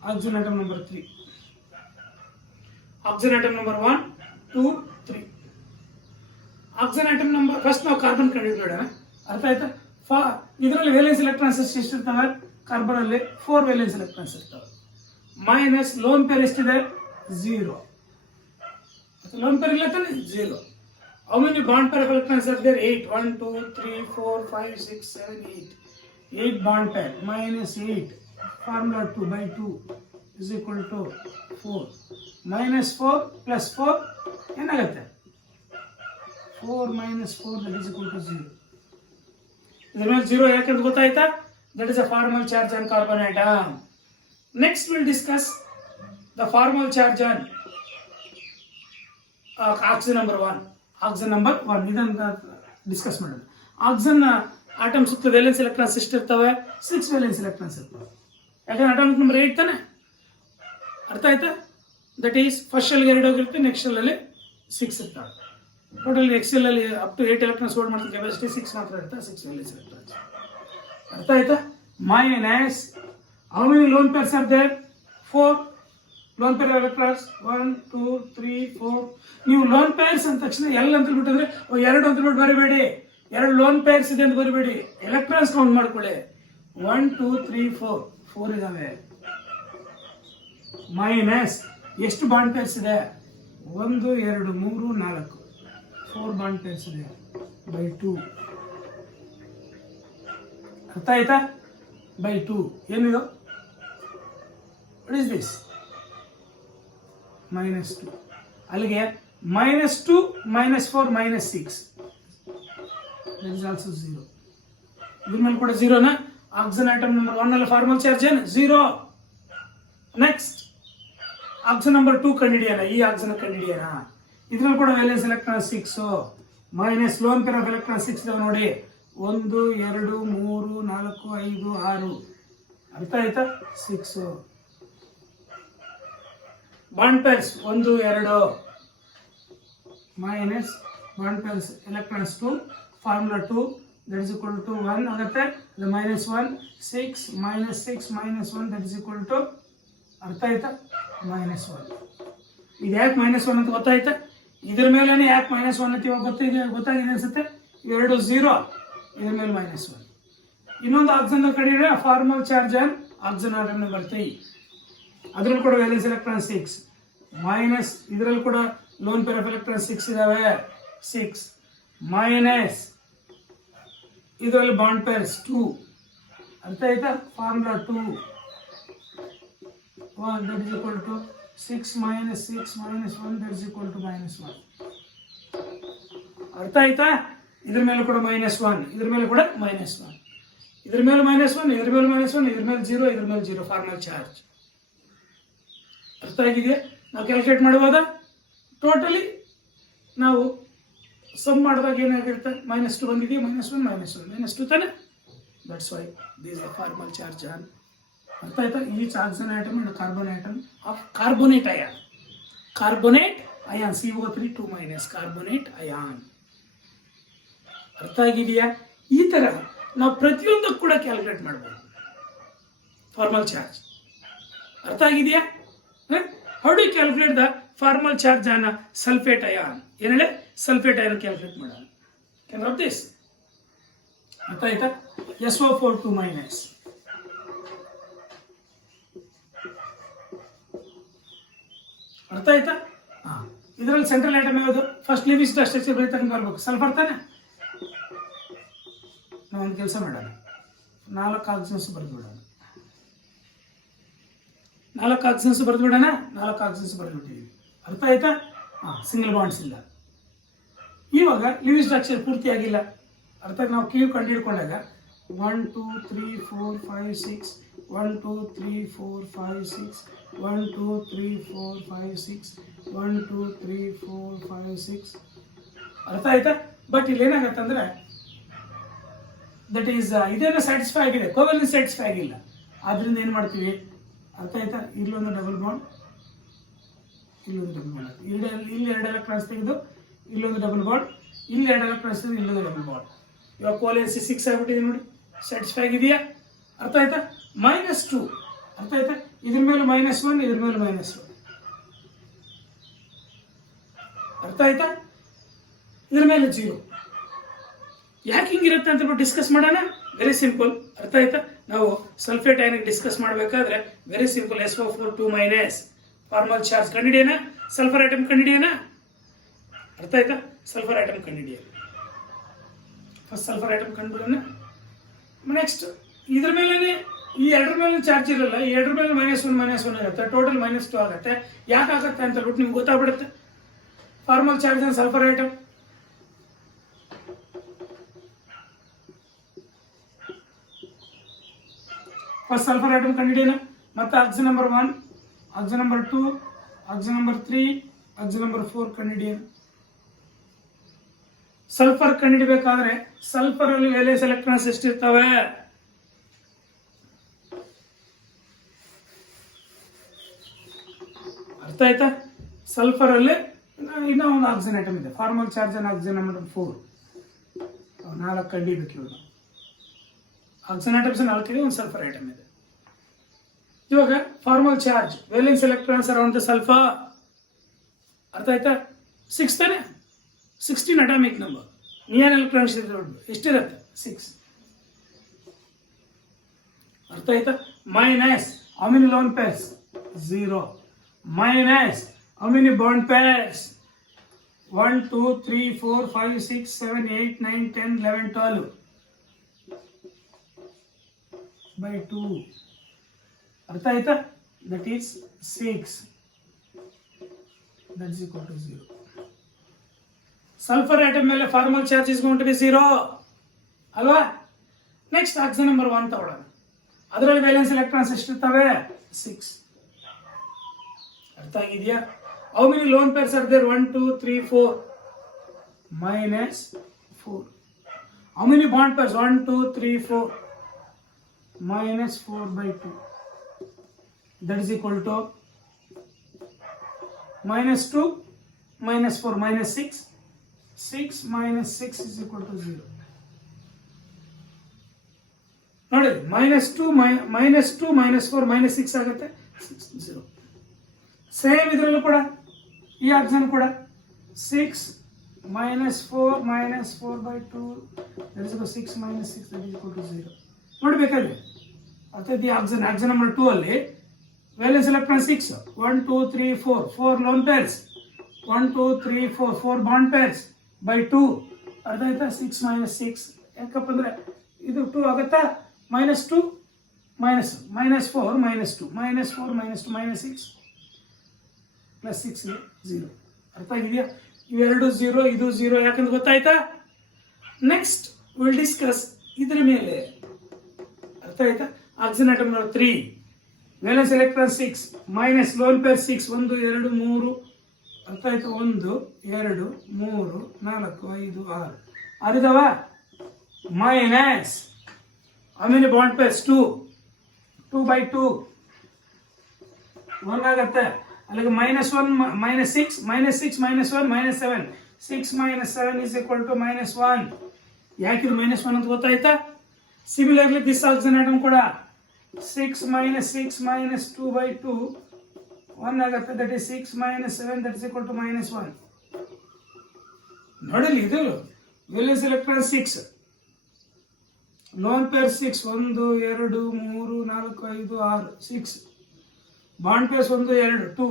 oxygen atom number 3. Oxygen atom number 1 2 3. Oxygen atom number first ನಾವು ಕಾರ್ಬನ್ ಕಂಡುಹಿಡಿಯೋಣ. ಅರ್ಥ ಆಯ್ತಾ? ಇದರಲ್ಲಿ ವೇಲೆನ್ಸ್ ಎಲೆಕ್ಟ್ರಾನ್ಸ್ ಎಷ್ಟು ಇರ್ತವೆ? ಕಾರ್ಬನ್ ಅಲ್ಲಿ 4 ವೇಲೆನ್ಸ್ ಎಲೆಕ್ಟ್ರಾನ್ಸ್ ಇರ್ತವೆ. ಮೈನಸ್ ಲೋನ್ ಪೇರ್ ಎಷ್ಟಿದೆ? 0. ಲೋನ್ ಪೇರ್ ಇಲ್ಲ ತಾನೆ? 0. How many bond pair of electrons are there? 8. 1 2 3 4 5 6 7 8. 8 bond pair minus 8. Formula 2 by 2 is equal to 4. Minus 4 plus 4 ಏನಾಗುತ್ತೆ? 4 minus 4 that is equal to 0. ಇದರ ಮೇಲೆ 0 ಯಾಕೆಂತ ಗೊತ್ತಾಯ್ತಾ? That is a formal charge on carbon atom. Next we'll discuss the formal charge on oxygen number 1. Oxygen number 1 ಇದನ್ನ discuss ಮಾಡೋಣ. Oxygen atom ಸುತ್ತ valence electrons ಎಷ್ಟು ಇರ್ತವೆ? 6 ವೇಲೆನ್ಸ್ ಎಲೆಕ್ಟ್ರಾನ್ಸ್ ಇರ್ತವೆ. ಯಾಕಂದ್ರೆ ಆಟಮಿಕ್ ನಂಬರ್ 8 ತಾನೆ, ಅರ್ಥ ಆಯ್ತಾ? ದಟ್ ಈಸ್ ಫಸ್ಟ್ ಶೆಲ್ಗೆ 2 ಹೋಗಿರುತ್ತೆ, ನೆಕ್ಸ್ಟ್ ಶೆಲ್ಲಲ್ಲಿ 6 ಇರ್ತವೆ. ಟೋಟಲ್ ಎಕ್ಸೆಲ್ ಅಲ್ಲಿ ಅಪ್ ಟು 8 ಎಲೆಕ್ಟ್ರಾನ್ಸ್ ಹೋಲ್ಡ್ ಮಾಡ್ತಾರೆ, ಕೆಪಾಸಿಟಿ 6 ಮಾತ್ರ ಇರುತ್ತೆ, 6 ವೇಲೆನ್ಸ್ ಎಲೆಕ್ಟ್ರಾನ್ಸ್. ಅರ್ಥ ಆಯ್ತಾ? Minus how many lone pairs are there? 4 lone pair electrons. 1 2 3 4. ನೀವು ಲೋನ್ ಪೇರ್ಸ್ ಅಂದ ತಕ್ಷಣ ಎಲ್ಲ ಅಂತ ಬಿಟ್ಟಿದ್ರೆ 2 ಅಂತ ಬಿಟ್ಟು ಬರಬೇಡಿ. 2 ಲೋನ್ ಪೇರ್ಸ್ ಇದೆ ಅಂತ ಬರಬೇಡಿ, ಎಲೆಕ್ಟ್ರಾನ್ಸ್ ಕೌಂಟ್ ಮಾಡ್ಕೊಳ್ಳಿ. 1 2 3 4 4 ಇದಾವೆ. ಮೈನಸ್ ಎಷ್ಟು ಬಾಂಡ್ ಪೇರ್ಸ್ ಇದೆ? 1 2 3 4 4 ಬಾಂಡ್ ಪೇರ್ಸ್ ಇದೆ ಬೈ 2. ಅರ್ಥ ಆಯ್ತಾ? ಬೈ 2 ಏನಿದು? What is this? -2. ಅಲ್ಲಿಗೆ -2 -4 -6 that is also 0. ಇದ್ರ ಮೇಲೆ ಕೂಡ 0 ಆಕ್ಸಿಜನ್ ಆಟಮ್ ನಂಬರ್ 1 ಅಲ್ಲಿ ಫಾರ್ಮಲ್ ಚಾರ್ಜ್ ಏನು? 0. Next oxygen number 2 ಕಂಡಿಡಿಯೋಣ. ಈ ಆಕ್ಸಿಜನ್ ಕಂಡಿಡಿಯೋಣ. ಇದ್ರಲ್ಲಿ ಕೂಡ valence electron 6 minus lone pair of electron 6 ಇದಾವೆ ನೋಡಿ. 1 2 3 4 5 6. ಅರ್ಥ ಆಯ್ತಾ? 6 bond pairs 1 2 minus bond pairs electrons 2 formula 2 that is equal to 1 ಆಗುತ್ತೆ. ಅದು -1 6 -6 -1 that is equal to, ಅರ್ಥ ಆಯ್ತಾ? -1. ಇದು ಯಾಕೆ -1 ಅಂತ ಗೊತ್ತಾಯ್ತಾ? ಇದ್ರ ಮೇಲೆ ಯಾಕೆ -1 ಅಂತ ಇವಾಗ ಗೊತ್ತಾಗಿದೆ ಅನ್ಸುತ್ತೆ. 2 0, ಇದ್ರ ಮೇಲೆ -1. ಇನ್ನೊಂದು ಆಕ್ಸಿಜನ್ ಕಡೆ formal charge on oxygen atom number 3. ಅದ್ರಲ್ಲಿ ಕೂಡ ವೇಲೆನ್ಸ್ ಎಲೆಕ್ಟ್ರಾನ್ 6 ಮೈನಸ್ ಇದರಲ್ಲಿ ಕೂಡ ಲೋನ್ ಪೇರ್ ಆಫ್ ಎಲೆಕ್ಟ್ರಾನ್ 6 ಇದಾವೆ 6 ಮೈನಸ್ ಇದರಲ್ಲಿ ಬಾಂಡ್ ಪೇರ್ಸ್ 2. ಅರ್ಥ ಆಯ್ತಾ? Formula 2 1 that is equal to 6 minus 6 minus 1 that is equal to -1. ಅರ್ಥ ಆಯ್ತಾ? ಇದ್ರ ಮೇಲೆ ಕೂಡ -1, ಇದ್ರ ಮೇಲೆ ಕೂಡ -1, ಇದ್ರ ಮೇಲೆ -1, ಇದ್ರ ಮೇಲೆ -1, ಇದ್ರ ಮೇಲೆ 0, ಇದ್ರ ಮೇಲೆ 0 ಫಾರ್ಮಲ್ ಚಾರ್ಜ್. ಅರ್ಥ ಆಗಿದೆಯಾ? ನಾವು ಕ್ಯಾಲ್ಕುಲೇಟ್ ಮಾಡುವಾಗ ಟೋಟಲಿ ನಾವು ಸಮ್ ಮಾಡಿದಾಗ ಏನಾಗಿರುತ್ತೆ? -2 ಬಂದಿದೆಯಾ? -1 -2 ತಾನೆ. That's why this is formal charge on. ಅರ್ಥ ಆಯ್ತಾ? Each oxygen atom and carbon atom of carbonate ion. Carbonate ion CO3 2- carbonate ion. ಅರ್ಥ ಆಗಿದೆಯಾ? ಈ ತರ ನಾವು ಪ್ರತಿಯೊಂದಕ್ಕೂ ಕೂಡ ಕ್ಯಾಲ್ಕುಲೇಟ್ ಮಾಡಬಹುದು ಫಾರ್ಮಲ್ ಚಾರ್ಜ್. ಅರ್ಥ ಆಗಿದೆಯಾ? How do calculate the formal charge on sulphate ion? ಏನ್ ಹೇಳಿ? ಸಲ್ಫೇಟ್ ಅಯಾನ್ ಕ್ಯಾಲ್ಕುಲೇಟ್ ಮಾಡೋಣ. Can write this? ಅರ್ಥ ಆಯ್ತಾ? SO4 2-. ಅರ್ಥ ಆಯ್ತಾ? ಇದರಲ್ಲಿ ಸೆಂಟ್ರಲ್ ಆಟಮ್ ಯಾವುದು? ಫಸ್ಟ್ ಲಿವಿಂಗ್ ಸ್ಟ್ರಕ್ಚರ್ ಬರೀತಕ್ಕ ಬರ್ಬೇಕು. ಸಲ್ಫರ್ ತಾನೆ. ನಾವೊಂದು ಕೆಲಸ ಮಾಡೋಣ, 4 ಆಕ್ಸಿಜನ್ಸ್ ಬರೆದ್ಬಿಡೋಣ. 4 ಆಕ್ಸಿಜನ್ಸ್ ಬರೆದ್ಬಿಡೋಣ. 4 ಆಕ್ಸಿಜನ್ಸ್ ಬರೆದ್ಬಿಟ್ಟಿದ್ದೀವಿ. ಅರ್ಥ ಆಯ್ತಾ? ಸಿಂಗಲ್ ಬಾಂಡ್ಸ್ ಇಲ್ಲ. ಇವಾಗ ಲಿವಿಂಗ್ ಸ್ಟ್ರಕ್ಚರ್ ಪೂರ್ತಿ ಆಗಿಲ್ಲ. ಅರ್ಥ ನಾವು ಕ್ಯೂ ಕಂಡು ಹಿಡ್ಕೊಂಡಾಗ 1 2 3 4 5 6 1 2 3 4 5 6 1 2 3 4 5 6 1 2 3 4 5 6. ಅರ್ಥ ಆಯ್ತಾ? ಬಟ್ ಇಲ್ಲಿ ಏನಾಗತ್ತಂದ್ರೆ ದಟ್ ಈಸ್ ಇದೇನೋ ಸ್ಯಾಟಿಸ್ಫೈ ಆಗಿದೆ, ಕೋವೆಲೆನ್ಸ್ ಸ್ಯಾಟಿಸ್ಫೈ ಆಗಿಲ್ಲ. ಆದ್ರಿಂದ ಏನು ಮಾಡ್ತೀವಿ? ಅರ್ಥ ಆಯ್ತಾ? ಇಲ್ಲೊಂದು ಡಬಲ್ ಬಾಂಡ್, ಇಲ್ಲೊಂದು ಡಬಲ್ ಬಾಂಡ್, ಇಲ್ಲಿ 2 ಎಲೆಕ್ಟ್ರಾನ್ಸ್ ತೆಗೆದು ಇಲ್ಲೊಂದು ಡಬಲ್ ಬಾಂಡ್, ಇಲ್ಲಿ 2 ಎಲೆಕ್ಟ್ರಾನ್ಸ್ ತೆಗೆದು ಇಲ್ಲೊಂದು ಡಬಲ್ ಬಾಂಡ್. ಇವಾಗ ಕೋವೆಲೆನ್ಸಿ 6 ಆಗ್ಬಿಟ್ಟಿದೆ ನೋಡಿ. ಸ್ಯಾಟಿಸ್ಫೈ ಆಗಿದೆಯಾ? ಅರ್ಥ ಆಯ್ತಾ? -2. ಅರ್ಥ ಆಯ್ತಾ? ಇದ್ರ ಮೇಲೆ -1, ಇದ್ರ ಮೇಲೆ -1. ಅರ್ಥ ಆಯ್ತಾ? ಇದ್ರ ಮೇಲೆ 0. ಯಾಕೆ ಹಿಂಗಿರುತ್ತೆ ಅಂತ ಡಿಸ್ಕಸ್ ಮಾಡೋಣ. Very simple. ಅರ್ಥ ಆಯ್ತಾ? ನಾವು ಸಲ್ಫೇಟ್ ಅಯಾನ್ ಡಿಸ್ಕಸ್ ಮಾಡಬೇಕಾದ್ರೆ very simple. SO4 2- formal charge ಕಂಡಿಡಿಯೋಣ. ಸಲ್ಫರ್ ಐಟಮ್ ಕಂಡಿಡಿಯೋಣ. ಅರ್ಥ ಆಯ್ತಾ? ಸಲ್ಫರ್ ಐಟಮ್ ಕಂಡಿಡಿಯೋಣ. ಫಸ್ಟ್ ಸಲ್ಫರ್ ಐಟಮ್ ಕಂಡುಬಿಡೋಣ. ನೆಕ್ಸ್ಟ್ ಇದ್ರ ಮೇಲೆ ಈ 2 ಮೇಲೆ ಚಾರ್ಜ್ ಇರಲ್ಲ. ಈ 2 ಮೇಲೆ -1 ಇರುತ್ತೆ. ಟೋಟಲ್ -2 ಆಗುತ್ತೆ. ಯಾಕಾಗುತ್ತೆ ಅಂತ ಹೇಳ್ಬಿಟ್ಟು ನಿಮ್ಗೆ ಗೊತ್ತಾಗ್ಬಿಡುತ್ತೆ. Formal charge sulphur atom first sulphur atom ಕಂಡಿಡಿಯೋಣ. ಮತ್ತೆ oxygen number 1, oxygen number 2, oxygen number 3, oxygen number 4 ಕಂಡಿಡಿಯೋಣ. ಸಲ್ಫರ್ ಕಂಡಿಡಿಬೇಕಾದ್ರೆ ಸಲ್ಫರ್ ಅಲ್ಲಿ ವೇಲೆನ್ಸ್ ಎಲೆಕ್ಟ್ರಾನ್ಸ್ ಎಷ್ಟಿರ್ತವೆ? ಅರ್ಥ ಆಯ್ತಾ? ಸಲ್ಫರ್ ಅಲ್ಲಿ ಇನ್ನೂ ಒಂದು ಆಕ್ಸಿಜನ್ ಐಟಮ್ ಇದೆ, formal charge and oxygen number 4. 4 ಕಂಡಿಬೇಕು ಇವಾಗ. ಆಕ್ಸಿಜನ್ ಐಟಮ್ಸ್ 4 ಇದೆ, ಒಂದು ಸಲ್ಫರ್ ಐಟಮ್ ಇದೆ. ಇವಾಗ formal charge valence electrons around the sulphur. ಅರ್ಥ ಆಯ್ತಾ? 6 ತಾನೆ, 16 ಅಟಾಮಿಕ್ ನಂಬರ್. ನಿಯಾನ್ ಎಲೆಕ್ಟ್ರಾನ್ಸ್ ಎಷ್ಟಿರುತ್ತೆ? 6. ಅರ್ಥ ಆಯ್ತಾ? Minus how many lone pairs? 0. Minus how many bond pairs? 1 2 3 4 5 6 7 8 9 10 11 12 by 2. ಅರ್ಥ ಆಯ್ತಾ? That is 6. that is equal to 0. Sulphur atom ಮೇಲೆ formal charge is going to be 0 ಅಲ್ವಾ? ನೆಕ್ಸ್ಟ್ ಆಕ್ಸಿಜನ್ ನಂಬರ್ 1 ತಗೊಳ್ಳೋಣ. ಅದರಲ್ಲಿ valence electrons ಎಷ್ಟಿರ್ತವೆ? 6. ಅರ್ಥ ಆಗಿದೆಯಾ? How many lone pairs are there? 1 2 3 4 minus 4. How many bond pairs? 1 2 3 4 minus 4 by 2. That is equal to minus 2 minus 4 minus 6. 6 minus 6 is equal to 0. ನೋಡಿ, minus 2 minus 4 minus 6 ಆಗುತ್ತೆ, 0. Same ಇದರಲ್ಲೂ ಕೂಡ ಈ oxygen ಕೂಡ 6 minus 4 minus 4 by 2 that is equal to 6 minus 6 that is equal to 0. ನೋಡಬೇಕಾದ್ರೆ ಅರ್ಥಾತ್ ಈ oxygen number 2 ಅಲ್ಲಿ valence electron 6, 1 2 3 4 loan pairs, 1 2 3 4 bond pairs by 2. ಅರ್ಥ ಆಯ್ತಾ? 6 minus 6 ಯಾಕಪ್ಪ ಅಂದ್ರೆ ಇದು 2 ಆಗುತ್ತಾ? -2 -4 -2 -4 -2 -6 ಪ್ಲಸ್ 6 0. ಅರ್ಥ ಆಗಿದೆಯಾ? ಇವೆರಡು 0, ಇದು 0 ಯಾಕಂದ್ರೆ ಗೊತ್ತಾಯ್ತಾ? ನೆಕ್ಸ್ಟ್ ವಿಲ್ ಡಿಸ್ಕಸ್ ಇದ್ರ ಮೇಲೆ. ಅರ್ಥ ಆಯ್ತಾ? Oxygen atom number 3 valence electron 6 minus lone peer 6 1 2 3. ಅರ್ಥ ಆಯ್ತು? 1 2 3 4 5 6 ಅರಿದವ. Minus how many bond pairs? 2 by 2 1 ಆಗುತ್ತೆ. ಅಲ್ಲಿಗೆ -1 -6 -6 -1 -7. 6 minus 7 is equal to -1. ಯಾಕಿದು -1 ಅಂತ ಗೊತ್ತಾಯ್ತಾ? ಸಿಮಿಲರ್ಲಿ ದಿಸ್ ಆಕ್ಸಿಜನ್ ಆಟಮ್ ಕೂಡ 6 minus 6 minus 2 by 2 1 ಆಗುತ್ತೆ. That is 6 minus 7 that is equal to -1. ನೋಡಲಿ, ಇದು valence electron 6, lone peer 6 1 2 3 4 5 6 6. Bond pairs 1 2 2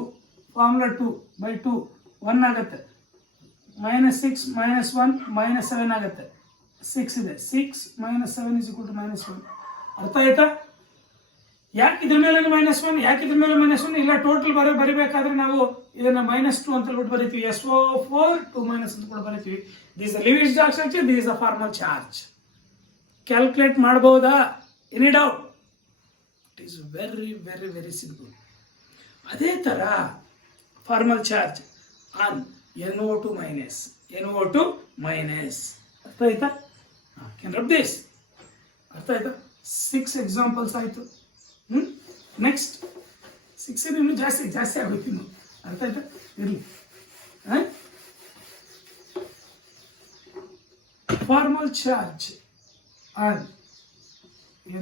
formula 2 by 2 1 ಆಗುತ್ತೆ. -6 -1 -7 ಆಗುತ್ತೆ. 6 ಇದೆ. 6 minus 7 is equal to -1. ಅರ್ಥ ಆಯ್ತಾ? ಯಾಕೆ ಇದ್ರ ಮೇಲೆ -1, ಯಾಕೆ ಇದ್ರ ಮೇಲೆ -1? ಇಲ್ಲ, ಟೋಟಲ್ ಬರಿಬೇಕಾದ್ರೆ ನಾವು ಇದನ್ನ -2 ಅಂತ ಬಿಟ್ಟು ಬರೀತೀವಿ. SO4 2- ಅಂತ ಕೂಡ ಬರೀತೀವಿ. This Lewis charge structure, this a formal charge. Calculate ಮಾಡಬಹುದಾ? Any doubt? It is very very very simple. ಅದೇ ತರ formal charge on NO2 minus. ಅರ್ಥ ಆಯ್ತಾ? Can rub this. ಅರ್ಥ ಆಯ್ತಾ? 6 ಎಕ್ಸಾಂಪಲ್ಸ್ ಆಯ್ತು. ನೆಕ್ಸ್ಟ್ 6 ಇನ್ನೂ ಜಾಸ್ತಿ ಆಗುತ್ತೆ ಇನ್ನು. ಅರ್ಥ ಆಯ್ತಾ? ಇರಲಿ. Formal charge on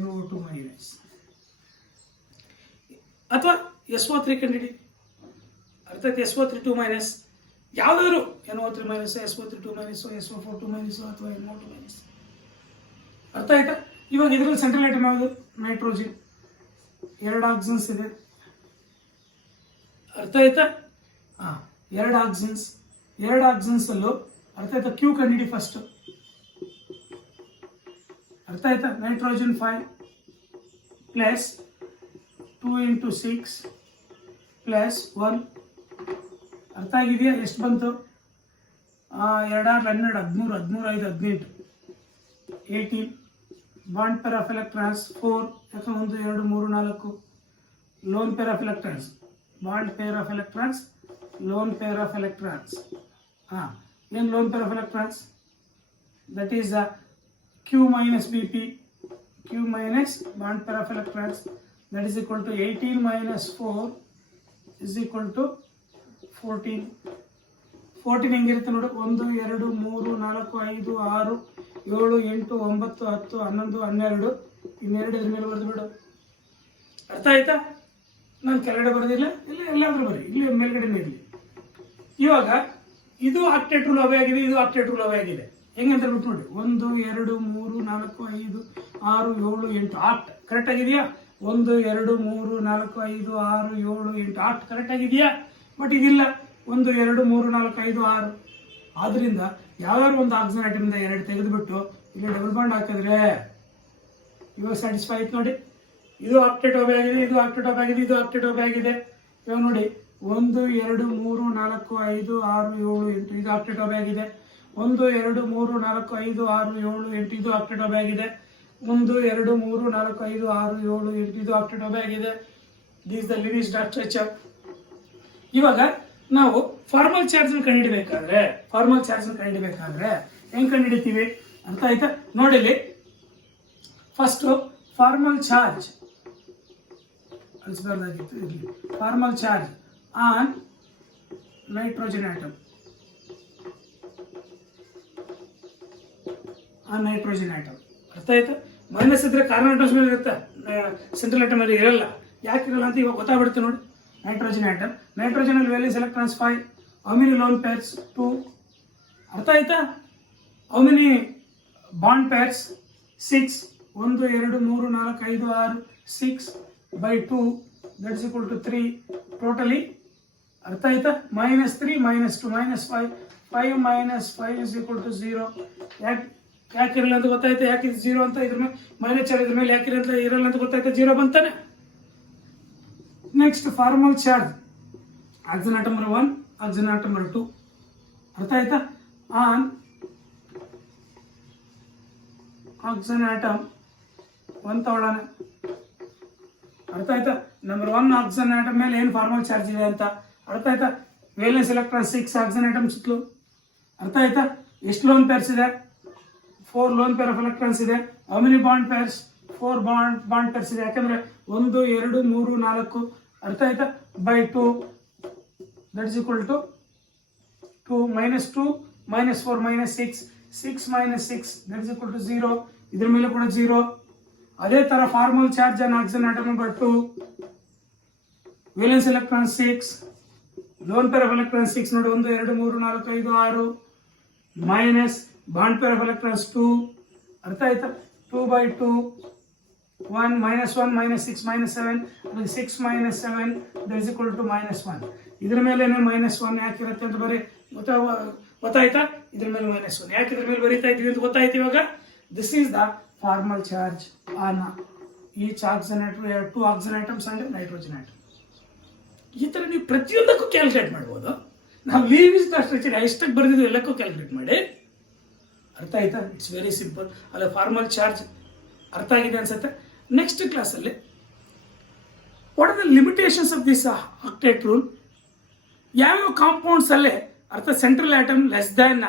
NO2 minus ಅಥವಾ SO3 ಕಂಡಿಡಿ. ಅರ್ಥ ಆಯ್ತು? SO3 2 ಮೈನಸ್ ಯಾವುದಾದ್ರು NO3 minus, SO3 2 minus, SO4 2 minus ಅಥವಾ NO2 ಮೈನಸ್. ಅರ್ಥ ಆಯ್ತಾ? ಇವಾಗ ಇದರಲ್ಲಿ ಸೆಂಟ್ರಲ್ ಐಟಮ್ ಯಾವುದು? ನೈಟ್ರೋಜನ್. 2 ಆಕ್ಸಿಜನ್ಸ್ ಇದೆ. ಅರ್ಥ ಆಯ್ತಾ? 2 ಆಕ್ಸಿಜನ್ಸ್ ಅಲ್ಲೂ ಅರ್ಥ ಆಯ್ತಾ? ಕ್ಯೂ ಕಂಡಿಡಿ ಫಸ್ಟ್. ಅರ್ಥ ಆಯ್ತಾ? Nitrogen 5 plus 2 × 6 plus 1. ಅರ್ಥ ಆಗಿದೆಯಾ? ಎಷ್ಟು ಬಂತು? 2 6 12 13 15 18 ಬಾಂಡ್ ಪೇರ್ ಆಫ್ ಎಲೆಕ್ಟ್ರಾನ್ಸ್ 4, ಯಾಕಂದ್ರೆ 1 2 3 4. Lone pair of electrons, bond pair of electrons, lone pair of electrons. ಏನು lone pair of electrons? That is Q minus BP, Q minus bond pair of electrons, that is equal to 18 minus 4 is equal to 14. 14 ಹೆಂಗಿರುತ್ತೆ ನೋಡಿ, 1 2 3 4 5 6 7 8 9 10 11 12. ಇನ್ನೆರಡು ಇದ್ರ ಮೇಲೆ ಬರೆದು ಬಿಡು. ಅರ್ಥ ಆಯ್ತಾ? ನಾನು ಕೆಳಗಡೆ ಬರೋದಿಲ್ಲ, ಇಲ್ಲ ಎಲ್ಲಾದ್ರೂ ಬರೀ, ಇಲ್ಲಿ ಮೇಲ್ಗಡೆನೇ ಇರಲಿ. ಇವಾಗ ಇದು ಆಕ್ಟೇಟ್ ರೂಲ್ ಅವೇ ಆಗಿದೆ, ಇದು ಆಕ್ಟೇಟ್ ರೂಲ್ ಅವೇ ಆಗಿದೆ. ಹೆಂಗಂತ ಬಿಟ್ಟು ನೋಡಿ, 1 2 3 4 5 6 7 8 8 ಕರೆಕ್ಟ್ ಆಗಿದೆಯಾ? 1 2 3 4 5 6 7 8 8 ಕರೆಕ್ಟ್ ಆಗಿದೆಯಾ? ಬಟ್ ಇದಿಲ್ಲ, 1 2 3 4 5 6. ಆದ್ರಿಂದ ಯಾವ್ದಾದ್ರು ಒಂದು ಆಕ್ಸಿಜನ್ ಐಟಮ್ದ 2 ತೆಗೆದುಬಿಟ್ಟು ಇಲ್ಲಿ ಡಬಲ್ ಬಾಂಡ್ ಹಾಕಿದ್ರೆ ಇವಾಗ ಸ್ಯಾಟಿಸ್ಫೈ ಆಯ್ತು ನೋಡಿ. ಇದು ಆಕ್ಟೇಟ್ ಅವೇ ಆಗಿದೆ, ಇದು ಆಕ್ಟೇಟ್ ಅವೇ ಆಗಿದೆ, ಇದು ಆಕ್ಟೇಟ್ ಅವೇ ಆಗಿದೆ. ಇವಾಗ ನೋಡಿ 1 2 3 4 5 6 7 8 ಇದು ಆಕ್ಟೇಟ್ ಅವೇ ಆಗಿದೆ. 1 2 3 4 5 6 7 8 ಇದು ಆಕ್ಟೇಟ್ ಅವೇ ಆಗಿದೆ. 1 2 3 4 5 6 7 8 ಇದು ಆಕ್ಟೇಟ್ ಅವೇ ಆಗಿದೆ. This the living structure. ಇವಾಗ ನಾವು ಫಾರ್ಮಲ್ ಚಾರ್ಜ್ ಕಂಡುಹಿಡಬೇಕಾದ್ರೆ ಹೆಂಗ್ ಕಂಡುಹಿಡಿತೀವಿ ಅಂತ ಆಯ್ತಾ? ನೋಡಿಲಿ, ಫಸ್ಟ್ ಫಾರ್ಮಲ್ ಚಾರ್ಜ್ ಅಳಿಸಬಾರ್ದಾಗಿತ್ತು, ಇರಲಿ. Formal charge on nitrogen atom, nitrogen atom. ಅರ್ಥ ಆಯ್ತಾ? ಮೈನಸ್ ಇದ್ರೆ ಕಾರ್ಬನ್ ಆಟಮ್ಸ್ ಮೇಲೆ ಇರುತ್ತೆ, ಸೆಂಟ್ರಲ್ ಆಟಮ್ ಅಲ್ಲಿ ಇರಲ್ಲ. ಯಾಕೆ ಇರಲ್ಲ ಅಂತ ಇವಾಗ ಗೊತ್ತಾಗ್ಬಿಡುತ್ತೆ ನೋಡಿ. ನೈಟ್ರೋಜನ್ ಆಟಮ್, ನೈಟ್ರೋಜನ್ ಅಲ್ಲಿ valence electrons 5, how many lone pairs 2. ಅರ್ಥ ಆಯ್ತಾ? How many bond pairs 6, 1 2 3 4 5 6 6/2 that is equal to 3 totally. ಅರ್ಥ ಆಯ್ತಾ? -3 -2 -5 5 -5 is equal to 0. ಯಾಕೆ ಇರಲ್ಲ ಅಂತ ಗೊತ್ತಾಯ್ತಾ? ಯಾಕೆ ಇದು 0 ಅಂತ, ಇದ್ರ ಮೇಲೆ ಮೈನಸ್ ಚಾರ್ಜ್ ಇದ್ರ ಮೇಲೆ ಯಾಕೆ ಇರಲ್ಲ ಅಂತ ಗೊತ್ತಾಯ್ತಾ? 0 ಬಂತಾನೆ. Next formal charge oxygen atom number 1, oxygen atom number 2. ಅರ್ಥ ಆಯ್ತಾ? ಆನ್ ಆಕ್ಸಿಜನ್ ಆಟಮ್ 1 ತಗೊಳ್ಳೋಣ. ಅರ್ಥ ಆಯ್ತಾ? ನಂಬರ್ 1 ಆಕ್ಸಿಜನ್ ಆಟಮ್ ಮೇಲೆ ಏನು ಫಾರ್ಮಲ್ ಚಾರ್ಜ್ ಇದೆ ಅಂತ. ಅರ್ಥ ಆಯ್ತಾ? ವೇಲೆನ್ಸ್ ಎಲೆಕ್ಟ್ರಾನ್ 6 ಆಕ್ಸಿಜನ್ ಆಟಮ್ ಸುತ್ತಲೂ. ಅರ್ಥ ಆಯ್ತಾ? ಎಷ್ಟು ಲೋನ್ ಪೇರ್ಸ್ ಇದೆ? 4 ಲೋನ್ ಪೇರ್ ಆಫ್ ಎಲೆಕ್ಟ್ರಾನ್ಸ್ ಇದೆ. How many bond pairs? 4 bond pairs ಇದೆ. ಯಾಕಂದ್ರೆ 1 2 3 4. ಅರ್ಥ ಆಯ್ತಾ? By 2 that is equal to 2 -2 -4 -6 6 -6 that is equal to 0. ಇದ್ರ ಮೇಲೆ ಕೂಡ 0. ಅದೇ ತರ formal charge on oxygen atom number 2, valence electron 6, lone pair of electron 6 ನೋಡಿ, 1 2 3 4 5 6 minus bond pair of electrons 2. ಅರ್ಥ ಆಯ್ತಾ? 2/2 1 -1 -6 -7 6 -7 ದಟ್ ಇಸ್ ಈಕ್ವಲ್ ಟು -1. ಇದ್ರ ಮೇಲೆ -1 ಯಾಕಿರುತ್ತೆ ಅಂತ ಬರೀ ಗೊತ್ತಾಯ್ತಾ? ಇದ್ರ ಮೇಲೆ -1 ಯಾಕೆ ಇದ್ರ ಮೇಲೆ ಬರೀತಾ ಇದೀವಿ ಅಂತ ಗೊತ್ತಾಯ್ತು ಇವಾಗ. This is the formal charge on each oxygen atom, 2 oxygen atoms and nitrogen atom. ಈ ತರ ನೀವು ಪ್ರತಿಯೊಂದಕ್ಕೂ ಕ್ಯಾಲ್ಕುಲೇಟ್ ಮಾಡ್ಬೋದು. ನಾವು ಲೀವಿಂಗ್ ಸ್ಟ್ರಕ್ಚರ್ ಎಷ್ಟಕ್ಕೆ ಬರೆದಿದ್ದು ಎಲ್ಲಕ್ಕೂ ಕ್ಯಾಲ್ಕುಲೇಟ್ ಮಾಡಿ. ಅರ್ಥ ಆಯ್ತಾ? It's very simple. ಅಲ್ಲ ಫಾರ್ಮಲ್ ಚಾರ್ಜ್ ಅರ್ಥ ಆಗಿದೆ ಅನ್ಸುತ್ತೆ. ನೆಕ್ಸ್ಟ್ ಕ್ಲಾಸಲ್ಲಿ what are the limitations of this octet rule, ಯಾವ್ಯಾವ ಕಾಂಪೌಂಡ್ಸ್ ಅಲ್ಲೇ ಅರ್ಥ central atom less than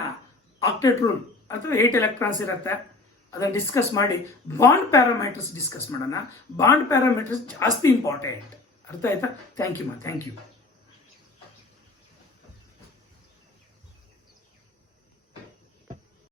octet rule ಅಥವಾ 8 ಎಲೆಕ್ಟ್ರಾನ್ಸ್ ಇರುತ್ತೆ, ಅದನ್ನು ಡಿಸ್ಕಸ್ ಮಾಡಿ ಬಾಂಡ್ ಪ್ಯಾರಾಮೀಟರ್ಸ್ ಡಿಸ್ಕಸ್ ಮಾಡೋಣ. ಬಾಂಡ್ ಪ್ಯಾರಾಮೀಟರ್ಸ್ ಜಾಸ್ತಿ ಇಂಪಾರ್ಟೆಂಟ್. ಅರ್ಥ ಆಯ್ತಾ? Thank you.